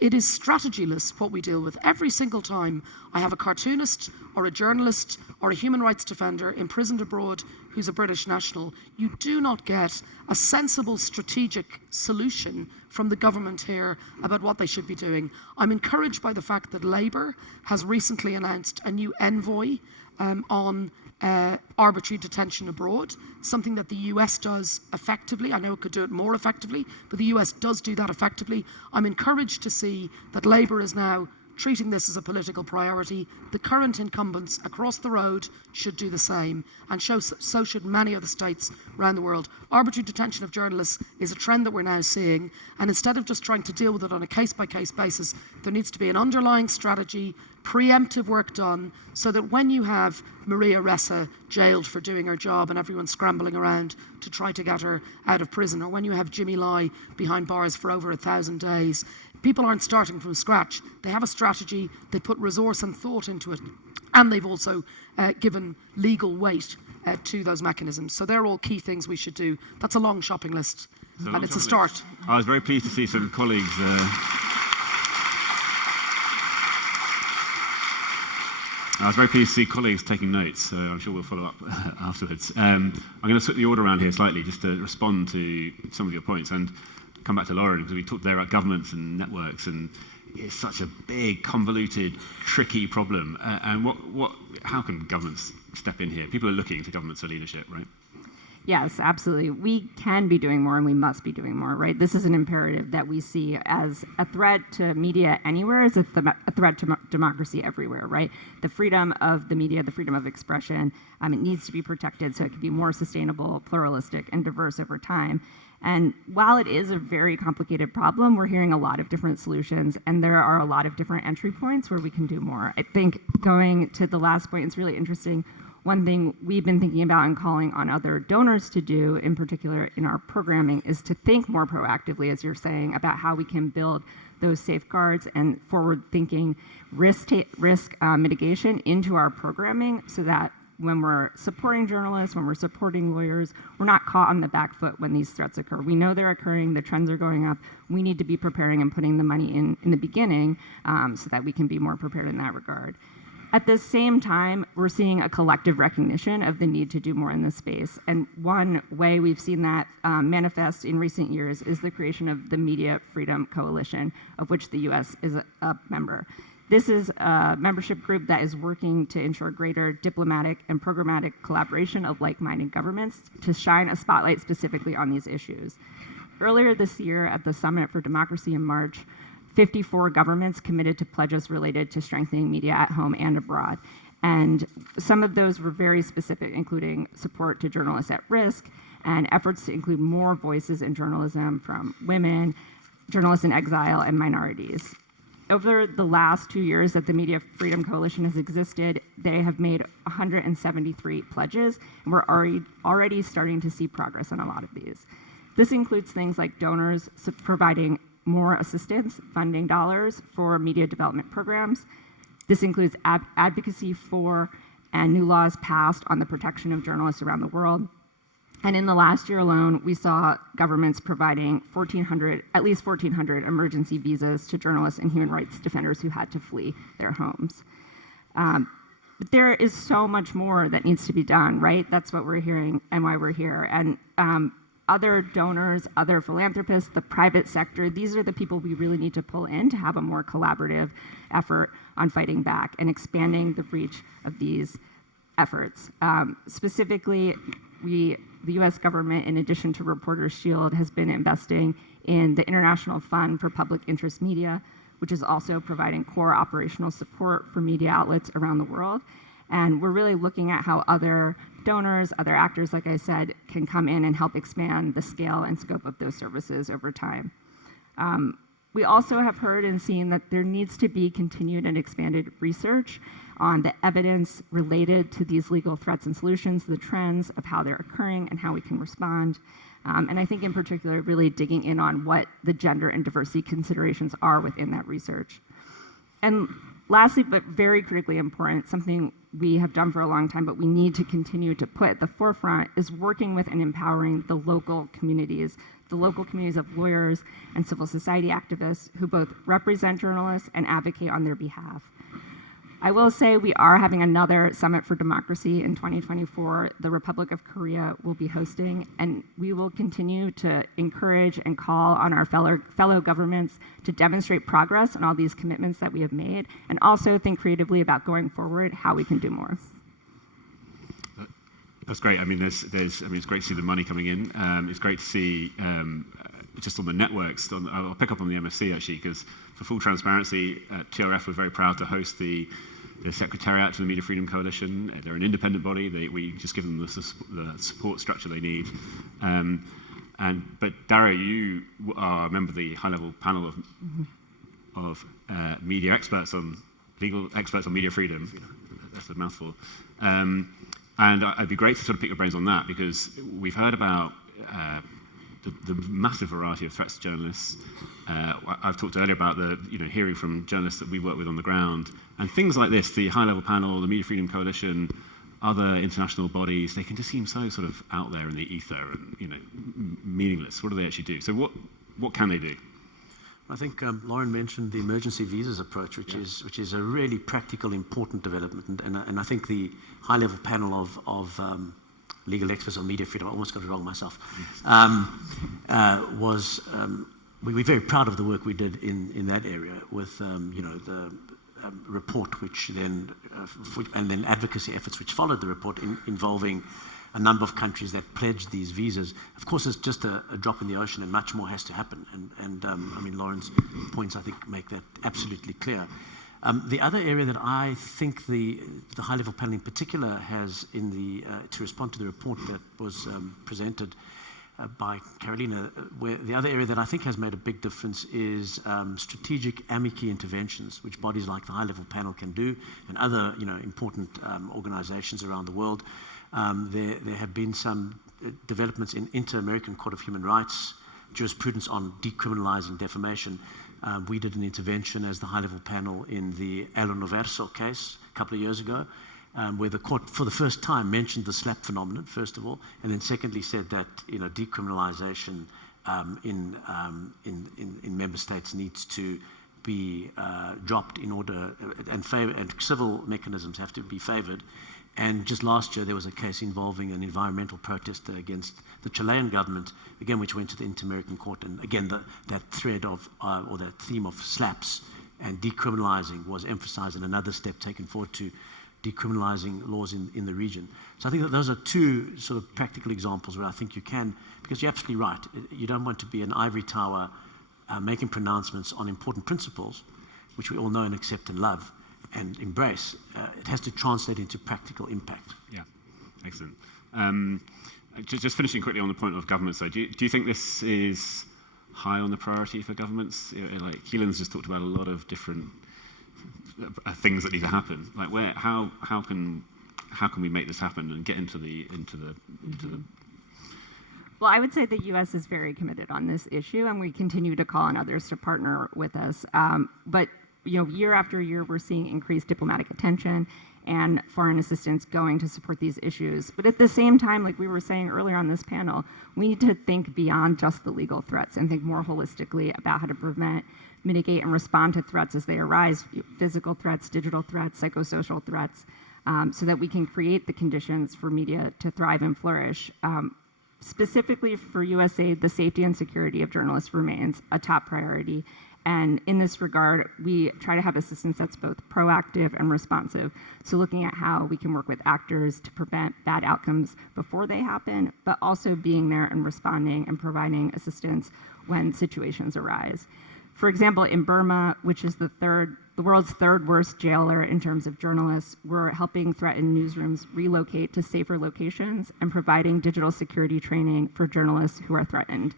it is strategyless what we deal with. Every single time I have a cartoonist or a journalist or a human rights defender imprisoned abroad who's a British national, you do not get a sensible strategic solution from the government here about what they should be doing. I'm encouraged by the fact that Labour has recently announced a new envoy on arbitrary detention abroad, something that the US does effectively. I know it could do it more effectively, but the US does do that effectively. I'm encouraged to see that Labour is now treating this as a political priority. The current incumbents across the road should do the same, and so should many other states around the world. Arbitrary detention of journalists is a trend that we're now seeing, and instead of just trying to deal with it on a case-by-case basis, there needs to be an underlying strategy, preemptive work done, so that when you have Maria Ressa jailed for doing her job and everyone scrambling around to try to get her out of prison, or when you have Jimmy Lai behind bars for over 1,000 days, people aren't starting from scratch. They have a strategy, they put resource and thought into it, and they've also given legal weight to those mechanisms. So they're all key things we should do. That's a long shopping list, and it's a start. I was very pleased to see some colleagues taking notes, so I'm sure we'll follow up afterwards. I'm going to switch the order around here slightly just to respond to some of your points and come back to Lauren, because we talked there about governments and networks, and it's such a big, convoluted, tricky problem. And how can governments step in here? People are looking to governments for leadership, right? Yes, absolutely. We can be doing more and we must be doing more, right? This is an imperative that we see as a threat to media anywhere, as a threat to democracy everywhere, right? The freedom of the media, the freedom of expression, it needs to be protected so it can be more sustainable, pluralistic, and diverse over time. And while it is a very complicated problem, we're hearing a lot of different solutions, and there are a lot of different entry points where we can do more. I think going to the last point, it's really interesting. One thing we've been thinking about and calling on other donors to do, in particular in our programming, is to think more proactively, as you're saying, about how we can build those safeguards and forward-thinking risk mitigation into our programming so that when we're supporting journalists, when we're supporting lawyers, we're not caught on the back foot when these threats occur. We know they're occurring, the trends are going up. We need to be preparing and putting the money in the beginning so that we can be more prepared in that regard. At the same time, we're seeing a collective recognition of the need to do more in this space. And one way we've seen that manifest in recent years is the creation of the Media Freedom Coalition, of which the US is a member. This is a membership group that is working to ensure greater diplomatic and programmatic collaboration of like-minded governments to shine a spotlight specifically on these issues. Earlier this year at the Summit for Democracy in March, 54 governments committed to pledges related to strengthening media at home and abroad. And some of those were very specific, including support to journalists at risk and efforts to include more voices in journalism from women, journalists in exile, and minorities. Over the last 2 years that the Media Freedom Coalition has existed, they have made 173 pledges, and we're already starting to see progress on a lot of these. This includes things like donors providing more assistance, funding dollars for media development programs. This includes advocacy for and new laws passed on the protection of journalists around the world. And in the last year alone, we saw governments providing at least 1,400 emergency visas to journalists and human rights defenders who had to flee their homes. But there is so much more that needs to be done, right? That's what we're hearing and why we're here. And other donors, other philanthropists, the private sector, these are the people we really need to pull in to have a more collaborative effort on fighting back and expanding the reach of these efforts. Specifically, the US government, in addition to Reporters Shield, has been investing in the International Fund for Public Interest Media, which is also providing core operational support for media outlets around the world. And we're really looking at how other donors, other actors, like I said, can come in and help expand the scale and scope of those services over time. We also have heard and seen that there needs to be continued and expanded research on the evidence related to these legal threats and solutions, the trends of how they're occurring and how we can respond. And I think in particular, really digging in on what the gender and diversity considerations are within that research. And lastly, but very critically important, something we have done for a long time, but we need to continue to put at the forefront, is working with and empowering the local communities of lawyers and civil society activists who both represent journalists and advocate on their behalf. I will say we are having another Summit for Democracy in 2024. The Republic of Korea will be hosting, and we will continue to encourage and call on our fellow governments to demonstrate progress on all these commitments that we have made, and also think creatively about going forward how we can do more. That's great. I mean, it's great to see the money coming in. It's great to see just on the networks. I'll pick up on the MFC actually, because for full transparency, at TRF we're very proud to host the Secretariat to the Media Freedom Coalition. They're an independent body. We just give them the support structure they need. But Dario, you are a member of the high-level panel of media experts legal experts on media freedom. That's a mouthful. And it'd be great to sort of pick your brains on that, because we've heard about the massive variety of threats to journalists. I've talked earlier about hearing from journalists that we work with on the ground, and things like this, the high-level panel, the Media Freedom Coalition, other international bodies, they can just seem so sort of out there in the ether and meaningless. What do they actually do? So what can they do? I think Lauren mentioned the emergency visas approach, which is a really practical, important development, and I think the high-level panel of legal experts on media freedom, I almost got it wrong myself, we're very proud of the work we did in that area with the report, which then and then advocacy efforts which followed the report involving a number of countries that pledged these visas. Of course, it's just a drop in the ocean, and much more has to happen. And I mean, Lauren's points, I think, make that absolutely clear. The other area that I think the high-level panel in particular has to respond to the report that was presented by Carolina, where the other area that I think has made a big difference is strategic amici interventions, which bodies like the high-level panel can do, and other important organizations around the world. There have been some developments in Inter-American Court of Human Rights jurisprudence on decriminalizing defamation. We did an intervention as the high-level panel in the El Universo case a couple of years ago, where the court, for the first time, mentioned the slap phenomenon, first of all, and then secondly said that decriminalization in member states needs to be dropped in order, and civil mechanisms have to be favoured. And just last year, there was a case involving an environmental protester against the Chilean government, again, which went to the Inter-American Court. And again, that thread of, or that theme of slaps and decriminalising was emphasised, and another step taken forward to decriminalising laws in the region. So I think that those are two sort of practical examples where I think you can, because you're absolutely right, you don't want to be an ivory tower making pronouncements on important principles, which we all know and accept and love and embrace. It has to translate into practical impact. Yeah, excellent. Just finishing quickly on the point of governments, though, do you think this is high on the priority for governments? Like Caoilfhionn's just talked about a lot of different things that need to happen. Like, how can we make this happen and get into the Well, I would say the U.S. is very committed on this issue, and we continue to call on others to partner with us. But year after year, we're seeing increased diplomatic attention and foreign assistance going to support these issues. But at the same time, like we were saying earlier on this panel, we need to think beyond just the legal threats and think more holistically about how to prevent, mitigate, and respond to threats as they arise, physical threats, digital threats, psychosocial threats, so that we can create the conditions for media to thrive and flourish. Specifically for USAID, the safety and security of journalists remains a top priority. And in this regard, we try to have assistance that's both proactive and responsive. So looking at how we can work with actors to prevent bad outcomes before they happen, but also being there and responding and providing assistance when situations arise. For example, in Burma, which is the world's third worst jailer in terms of journalists, we're helping threatened newsrooms relocate to safer locations and providing digital security training for journalists who are threatened.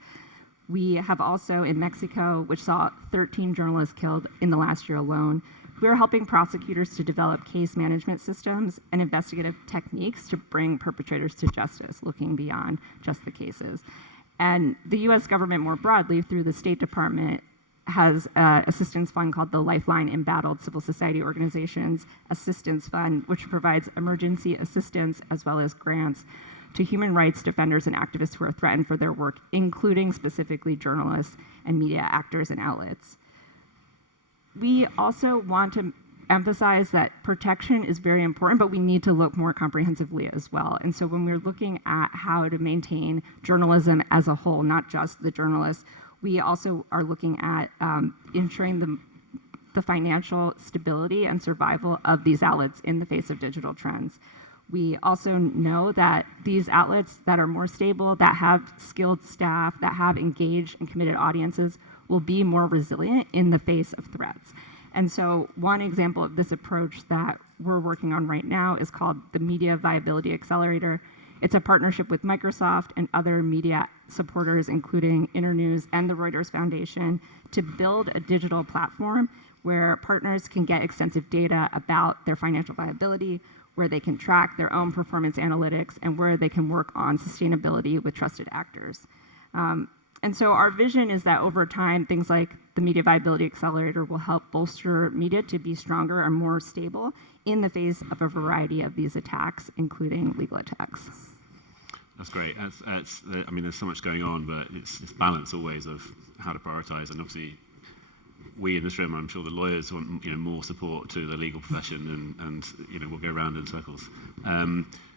We have also in Mexico, which saw 13 journalists killed in the last year alone, we're helping prosecutors to develop case management systems and investigative techniques to bring perpetrators to justice, looking beyond just the cases. And the US government more broadly, through the State Department, has an assistance fund called the Lifeline Embattled Civil Society Organizations Assistance Fund, which provides emergency assistance as well as grants to human rights defenders and activists who are threatened for their work, including specifically journalists and media actors and outlets. We also want to emphasize that protection is very important, but we need to look more comprehensively as well. And so when we're looking at how to maintain journalism as a whole, not just the journalists, we also are looking at ensuring the financial stability and survival of these outlets in the face of digital trends. We also know that these outlets that are more stable, that have skilled staff, that have engaged and committed audiences will be more resilient in the face of threats. And so one example of this approach that we're working on right now is called the Media Viability Accelerator. It's a partnership with Microsoft and other media supporters, including Internews and the Reuters Foundation, to build a digital platform where partners can get extensive data about their financial viability, where they can track their own performance analytics, and where they can work on sustainability with trusted actors. And so our vision is that over time, things like the Media Viability Accelerator will help bolster media to be stronger and more stable in the face of a variety of these attacks, including legal attacks. That's great. I mean, there's so much going on, but it's balance always of how to prioritize. And obviously, we in this room, I'm sure the lawyers want more support to the legal profession, and we'll go around in circles.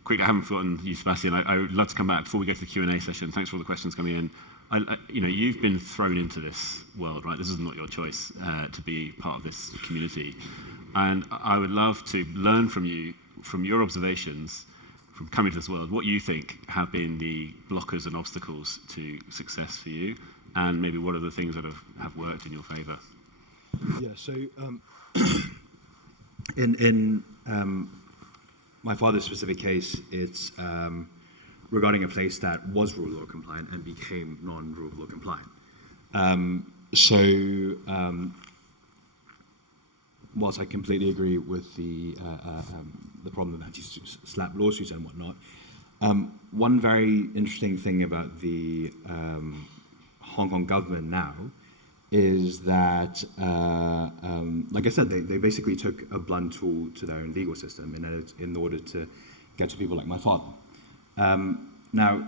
Quickly, I haven't forgotten you, Sebastien. I would love to come back before we go to the Q&A session. Thanks for all the questions coming in. You've been thrown into this world, right? This is not your choice to be part of this community. And I would love to learn from you, from your observations, from coming to this world, what you think have been the blockers and obstacles to success for you, and maybe what are the things that have worked in your favour? Yeah, so in my father's specific case, it's regarding a place that was rule of law compliant and became non-rule of law compliant. Whilst I completely agree with the problem of anti-SLAPP lawsuits and whatnot, one very interesting thing about the Hong Kong government now is that, like I said, they basically took a blunt tool to their own legal system in order to get to people like my father. Now,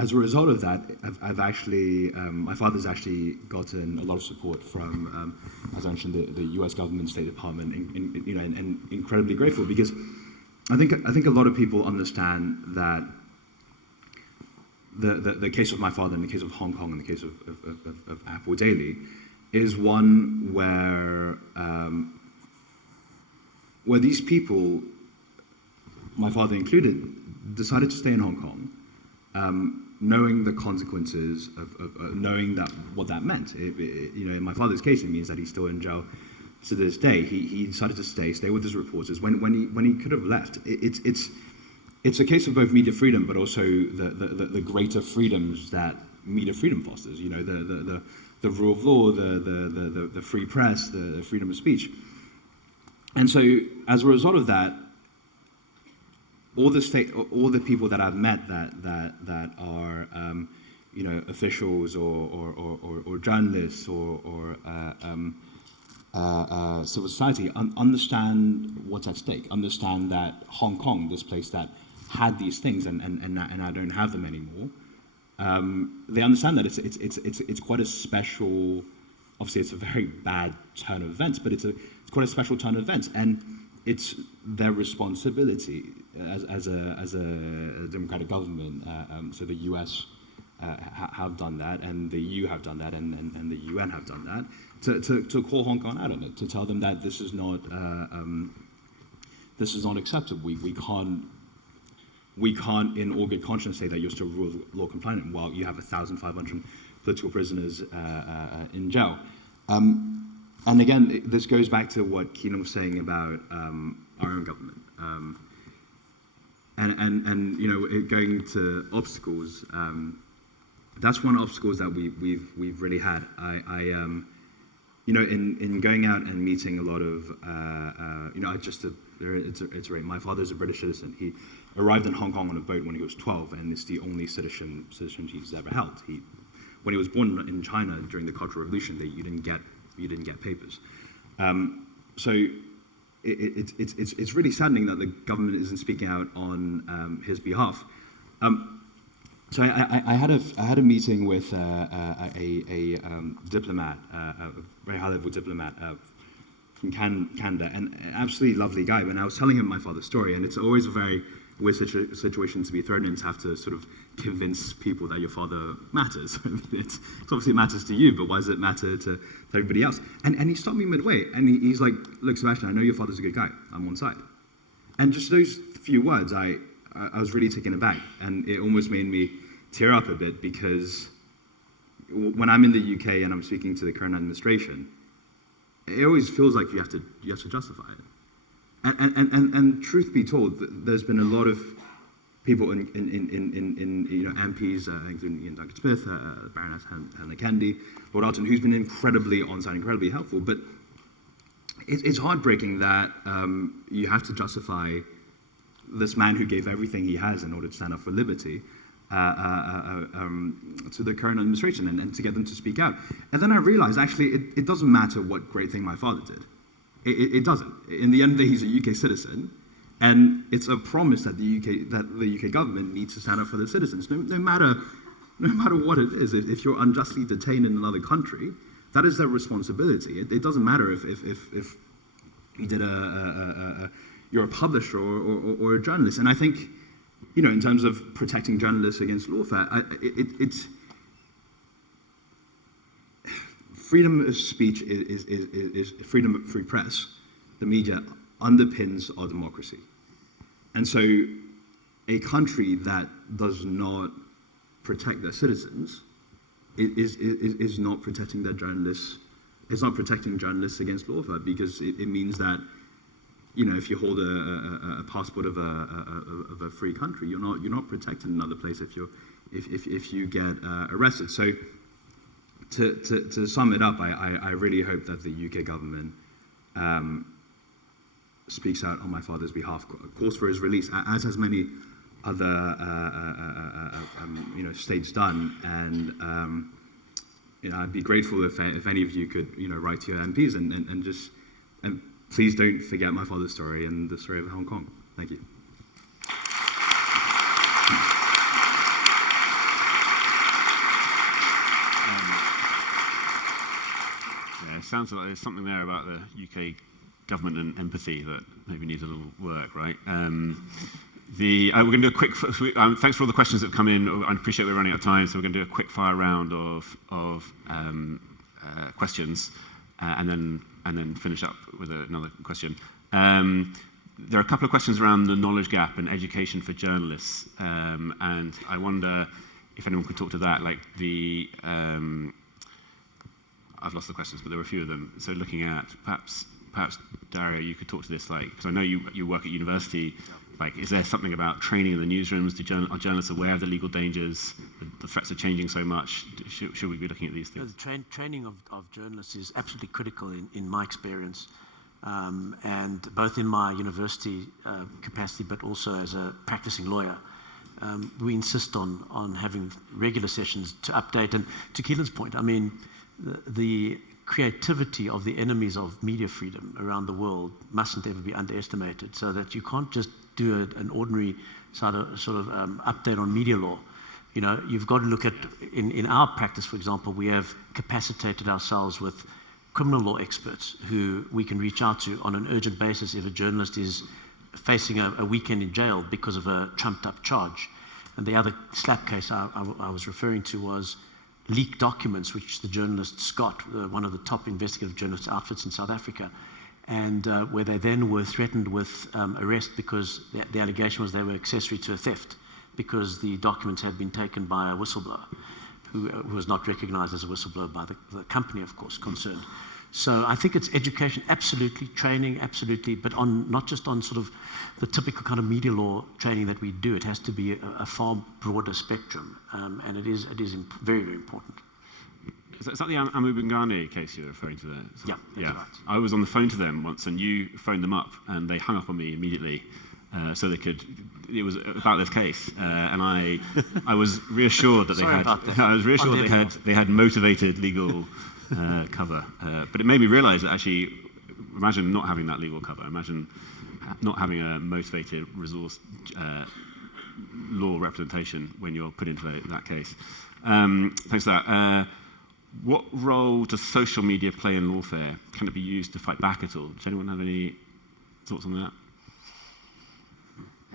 as a result of that, I've actually, my father's actually gotten a lot of support from, as I mentioned, the U.S. government, State Department, and incredibly grateful, because I think a lot of people understand that the case of my father and the case of Hong Kong and the case of Apple Daily is one where these people, my father included, decided to stay in Hong Kong, knowing the consequences of knowing that what that meant. In my father's case, it means that he's still in jail to this day. He decided to stay with his reporters when he could have left. It's a case of both media freedom, but also the greater freedoms that media freedom fosters. The rule of law, the free press, the freedom of speech. And so, as a result of that, all the people that I've met that are officials or journalists or civil society understand what's at stake. Understand that Hong Kong, this place that had these things and I don't have them anymore. They understand that it's quite a special. Obviously, it's a very bad turn of events, but it's quite a special turn of events, and it's their responsibility as a democratic government. So the US have done that, and the EU have done that, and the UN have done that, to call Hong Kong out on it, to tell them that this is not acceptable. We can't, in all good conscience, say that you're still rule of law compliant while you have 1,500 political prisoners in jail. And again, this goes back to what Keenan was saying about our own government. And going to obstacles, that's one of the obstacles that we've really had. In going out and meeting a lot of, just to iterate, my father's a British citizen. He arrived in Hong Kong on a boat when he was 12, and it's the only citizenship he's ever held. When he was born in China during the Cultural Revolution, you didn't get papers. So it's really saddening that the government isn't speaking out on his behalf. So I had a meeting with a diplomat, a very high-level diplomat from Canada, and an absolutely lovely guy. And I was telling him my father's story, and it's always a very weird situation to be thrown in, to have to sort of convince people that your father matters. It's obviously it matters to you, but why does it matter to everybody else? And he stopped me midway, and he's like, "Look, Sebastien, I know your father's a good guy. I'm on side." And just those few words, I was really taken aback, and it almost made me tear up a bit, because when I'm in the UK and I'm speaking to the current administration, it always feels like you have to justify it. And truth be told, there's been a lot of people in MPs, including Ian Duncan Smith, Baroness Hannah Kennedy, Lord Alton, who's been incredibly on-side, incredibly helpful. But it's heartbreaking that you have to justify this man who gave everything he has in order to stand up for liberty to the current administration and to get them to speak out. And then I realized, actually, it doesn't matter what great thing my father did. It doesn't. In the end of the day, he's a UK citizen, and it's a promise that the UK government needs to stand up for their citizens, no matter what it is. If you're unjustly detained in another country, that is their responsibility. It doesn't matter if you did you're a publisher or a journalist. And I think, in terms of protecting journalists against lawfare, it's freedom of speech is freedom of free press. The media underpins our democracy. And so a country that does not protect their citizens is not protecting their journalists. It's not protecting journalists against lawfare, because it means that, if you hold a passport of a free country, you're not protected in another place if you get arrested. So to sum it up, I really hope that the UK government speaks out on my father's behalf, calls for his release, as has many other states done. And I'd be grateful if any of you could write to your MPs and please don't forget my father's story and the story of Hong Kong. Thank you. sounds like there's something there about the UK government and empathy that maybe needs a little work, right? We're going to do a quick. Thanks for all the questions that have come in. I appreciate we're running out of time, so we're going to do a quick fire round of questions, and then finish up with another question. There are a couple of questions around the knowledge gap and education for journalists, and I wonder if anyone could talk to that. Like I've lost the questions, but there were a few of them. So looking at perhaps Dario, you could talk to this, like, because I know you work at university. Like, is there something about training in the newsrooms? Are journalists aware of the legal dangers? The threats are changing so much. Should we be looking at these things? The training of journalists is absolutely critical in my experience, and both in my university capacity, but also as a practicing lawyer. We insist on having regular sessions to update. And to Keelan's point, I mean, the creativity of the enemies of media freedom around the world mustn't ever be underestimated, so that you can't just do an ordinary sort of update on media law. You know, you've got to look at, in our practice, for example, we have capacitated ourselves with criminal law experts who we can reach out to on an urgent basis if a journalist is facing a weekend in jail because of a trumped-up charge. And the other slap case I was referring to was leaked documents which the journalists got, one of the top investigative journalist outfits in South Africa, and where they then were threatened with arrest because the allegation was they were accessory to a theft because the documents had been taken by a whistleblower who was not recognized as a whistleblower by the company, of course, concerned. So I think it's education, absolutely, training, absolutely, but not just on sort of the typical kind of media law training that we do. It has to be a far broader spectrum, and it is very, very important. Is that the Amu Bungani case you're referring to there? Yeah, yeah. right. I was on the phone to them once, and you phoned them up, and they hung up on me immediately, so they could. It was about this case, and I was reassured that they had motivated legal cover, but it made me realise that actually, imagine not having that legal cover. Imagine not having a motivated resource law representation when you're put into that case. Thanks for that. What role does social media play in lawfare? Can it be used to fight back at all? Does anyone have any thoughts on that?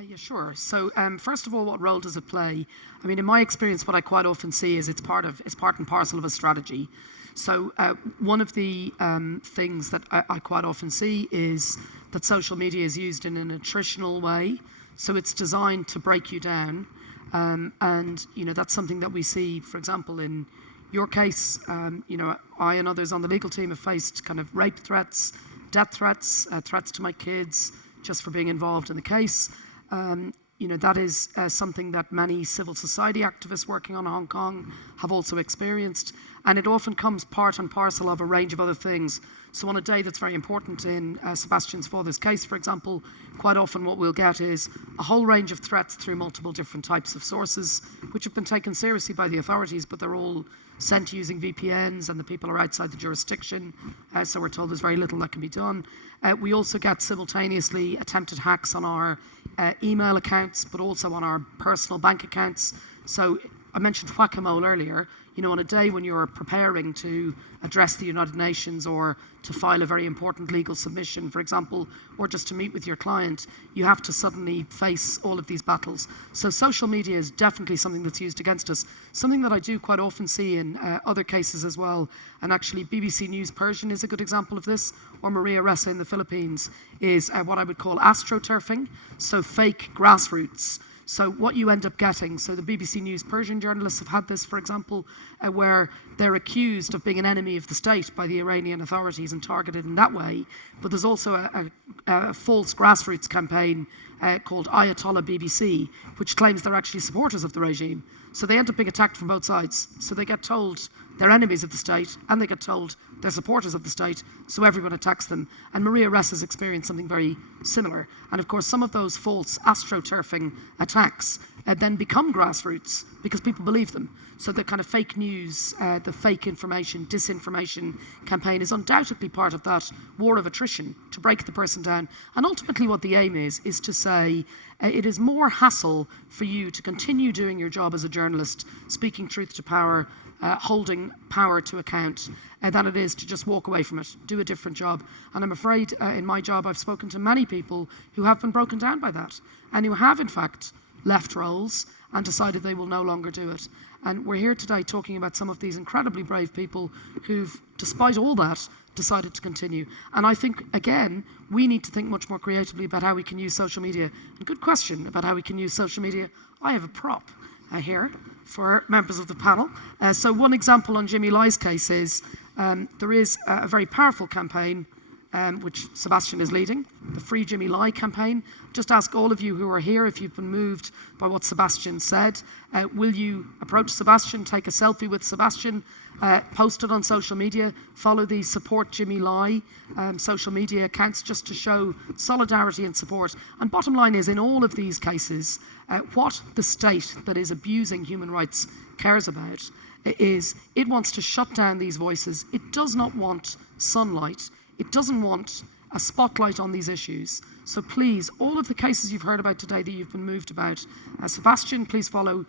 Yeah, sure. So first of all, what role does it play? I mean, in my experience, what I quite often see is it's part and parcel of a strategy. So one of the things that I quite often see is that social media is used in an attritional way. So it's designed to break you down. And, you know, that's something that we see, for example, in your case. You know, I and others on the legal team have faced kind of rape threats, death threats, threats to my kids just for being involved in the case. You know, that is something that many civil society activists working on Hong Kong have also experienced. And it often comes part and parcel of a range of other things. So on a day that's very important in Sebastian's father's case, for example, quite often what we'll get is a whole range of threats through multiple different types of sources, which have been taken seriously by the authorities, but they're all sent using VPNs, and the people are outside the jurisdiction, so we're told there's very little that can be done. We also get simultaneously attempted hacks on our email accounts, but also on our personal bank accounts. So I mentioned whack-a-mole earlier. You know, on a day when you're preparing to address the United Nations or to file a very important legal submission, for example, or just to meet with your client, you have to suddenly face all of these battles. So social media is definitely something that's used against us. Something that I do quite often see in other cases as well, and actually BBC News Persian is a good example of this, or Maria Ressa in the Philippines, is what I would call astroturfing, so fake grassroots. So what you end up getting, so the BBC News Persian journalists have had this, for example, where they're accused of being an enemy of the state by the Iranian authorities and targeted in that way. But there's also a false grassroots campaign called Ayatollah BBC, which claims they're actually supporters of the regime. So they end up being attacked from both sides. So they get told they're enemies of the state, and they get told they're supporters of the state, so everyone attacks them. And Maria Ressa has experienced something very similar. And of course, some of those false astroturfing attacks then become grassroots because people believe them. So the kind of fake news, the fake information, disinformation campaign is undoubtedly part of that war of attrition to break the person down. And ultimately what the aim is to say it is more hassle for you to continue doing your job as a journalist journalist, speaking truth to power, holding power to account, than it is to just walk away from it, do a different job. And I'm afraid in my job I've spoken to many people who have been broken down by that and who have in fact left roles and decided they will no longer do it. And we're here today talking about some of these incredibly brave people who've, despite all that, decided to continue. And I think, again, we need to think much more creatively about how we can use social media. And good question about how we can use social media. I have a prop here for members of the panel. So one example on Jimmy Lai's case is there is a very powerful campaign which Sebastien is leading, the Free Jimmy Lai campaign. Just ask all of you who are here if you've been moved by what Sebastien said. Will you approach Sebastien, take a selfie with Sebastien, post it on social media, follow the Support Jimmy Lai social media accounts just to show solidarity and support. And bottom line is, in all of these cases, what the state that is abusing human rights cares about is it wants to shut down these voices. It does not want sunlight. It doesn't want a spotlight on these issues. So please, all of the cases you've heard about today that you've been moved about, Sebastien, please follow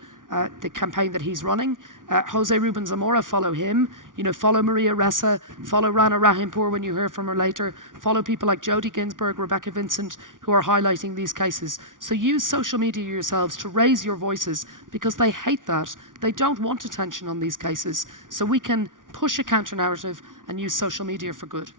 the campaign that he's running. Jose Ruben Zamora, follow him. Follow Maria Ressa, follow Rana Rahimpour when you hear from her later. Follow people like Jodie Ginsburg, Rebecca Vincent, who are highlighting these cases. So use social media yourselves to raise your voices because they hate that. They don't want attention on these cases. So we can push a counter-narrative and use social media for good.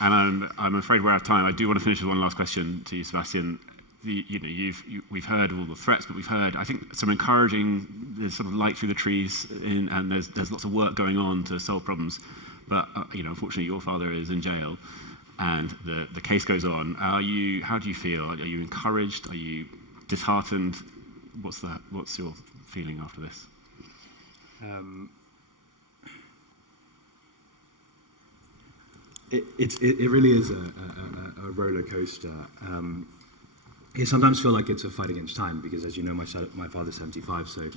And I'm afraid we're out of time. I do want to finish with one last question to you, Sebastien. We've heard all the threats, but we've heard, I think, some encouraging. There's sort of light through the trees, and there's lots of work going on to solve problems. But unfortunately, your father is in jail, and the case goes on. How do you feel? Are you encouraged? Are you disheartened? What's your feeling after this? It really is a roller coaster. I sometimes feel like it's a fight against time because, as you know, my father's 75, so at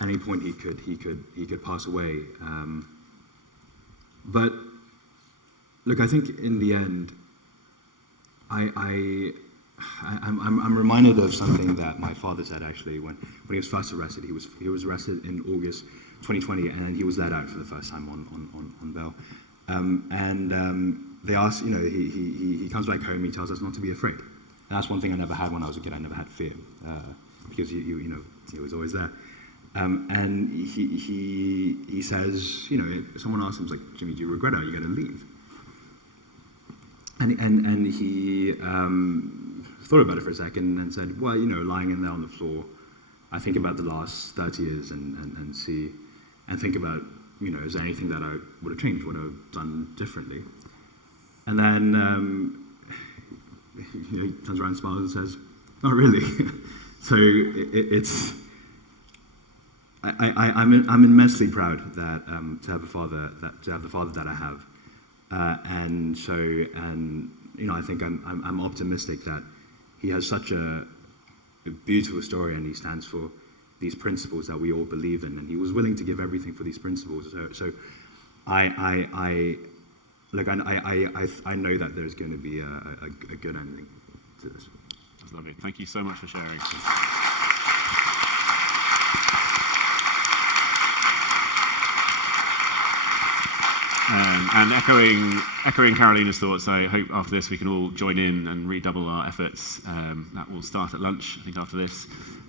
any point he could pass away. But look, I think in the end, I'm reminded of something that my father said actually when he was first arrested. He was arrested in August 2020, and he was let out for the first time on bail. They asked, he comes back home, he tells us not to be afraid. And that's one thing I never had when I was a kid. I never had fear because he was always there. And he says, if someone asks him, like, Jimmy, do you regret it? Are you going to leave? And he thought about it for a second and said, well, lying in there on the floor, I think about the last 30 years and think about, is there anything that I would have changed, would have done differently? And then he turns around, smiles, and says, "Not really." So I'm immensely proud that to have the father that I have, I think I'm optimistic that he has such a beautiful story and he stands for these principles that we all believe in, and he was willing to give everything for these principles. So I know that there's going to be a good ending to this. That's lovely. Thank you so much for sharing. And echoing Carolina's thoughts, I hope after this we can all join in and redouble our efforts. That will start at lunch, I think, after this.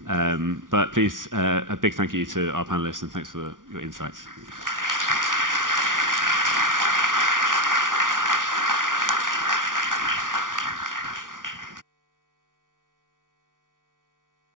But please, a big thank you to our panelists, and thanks for your insights.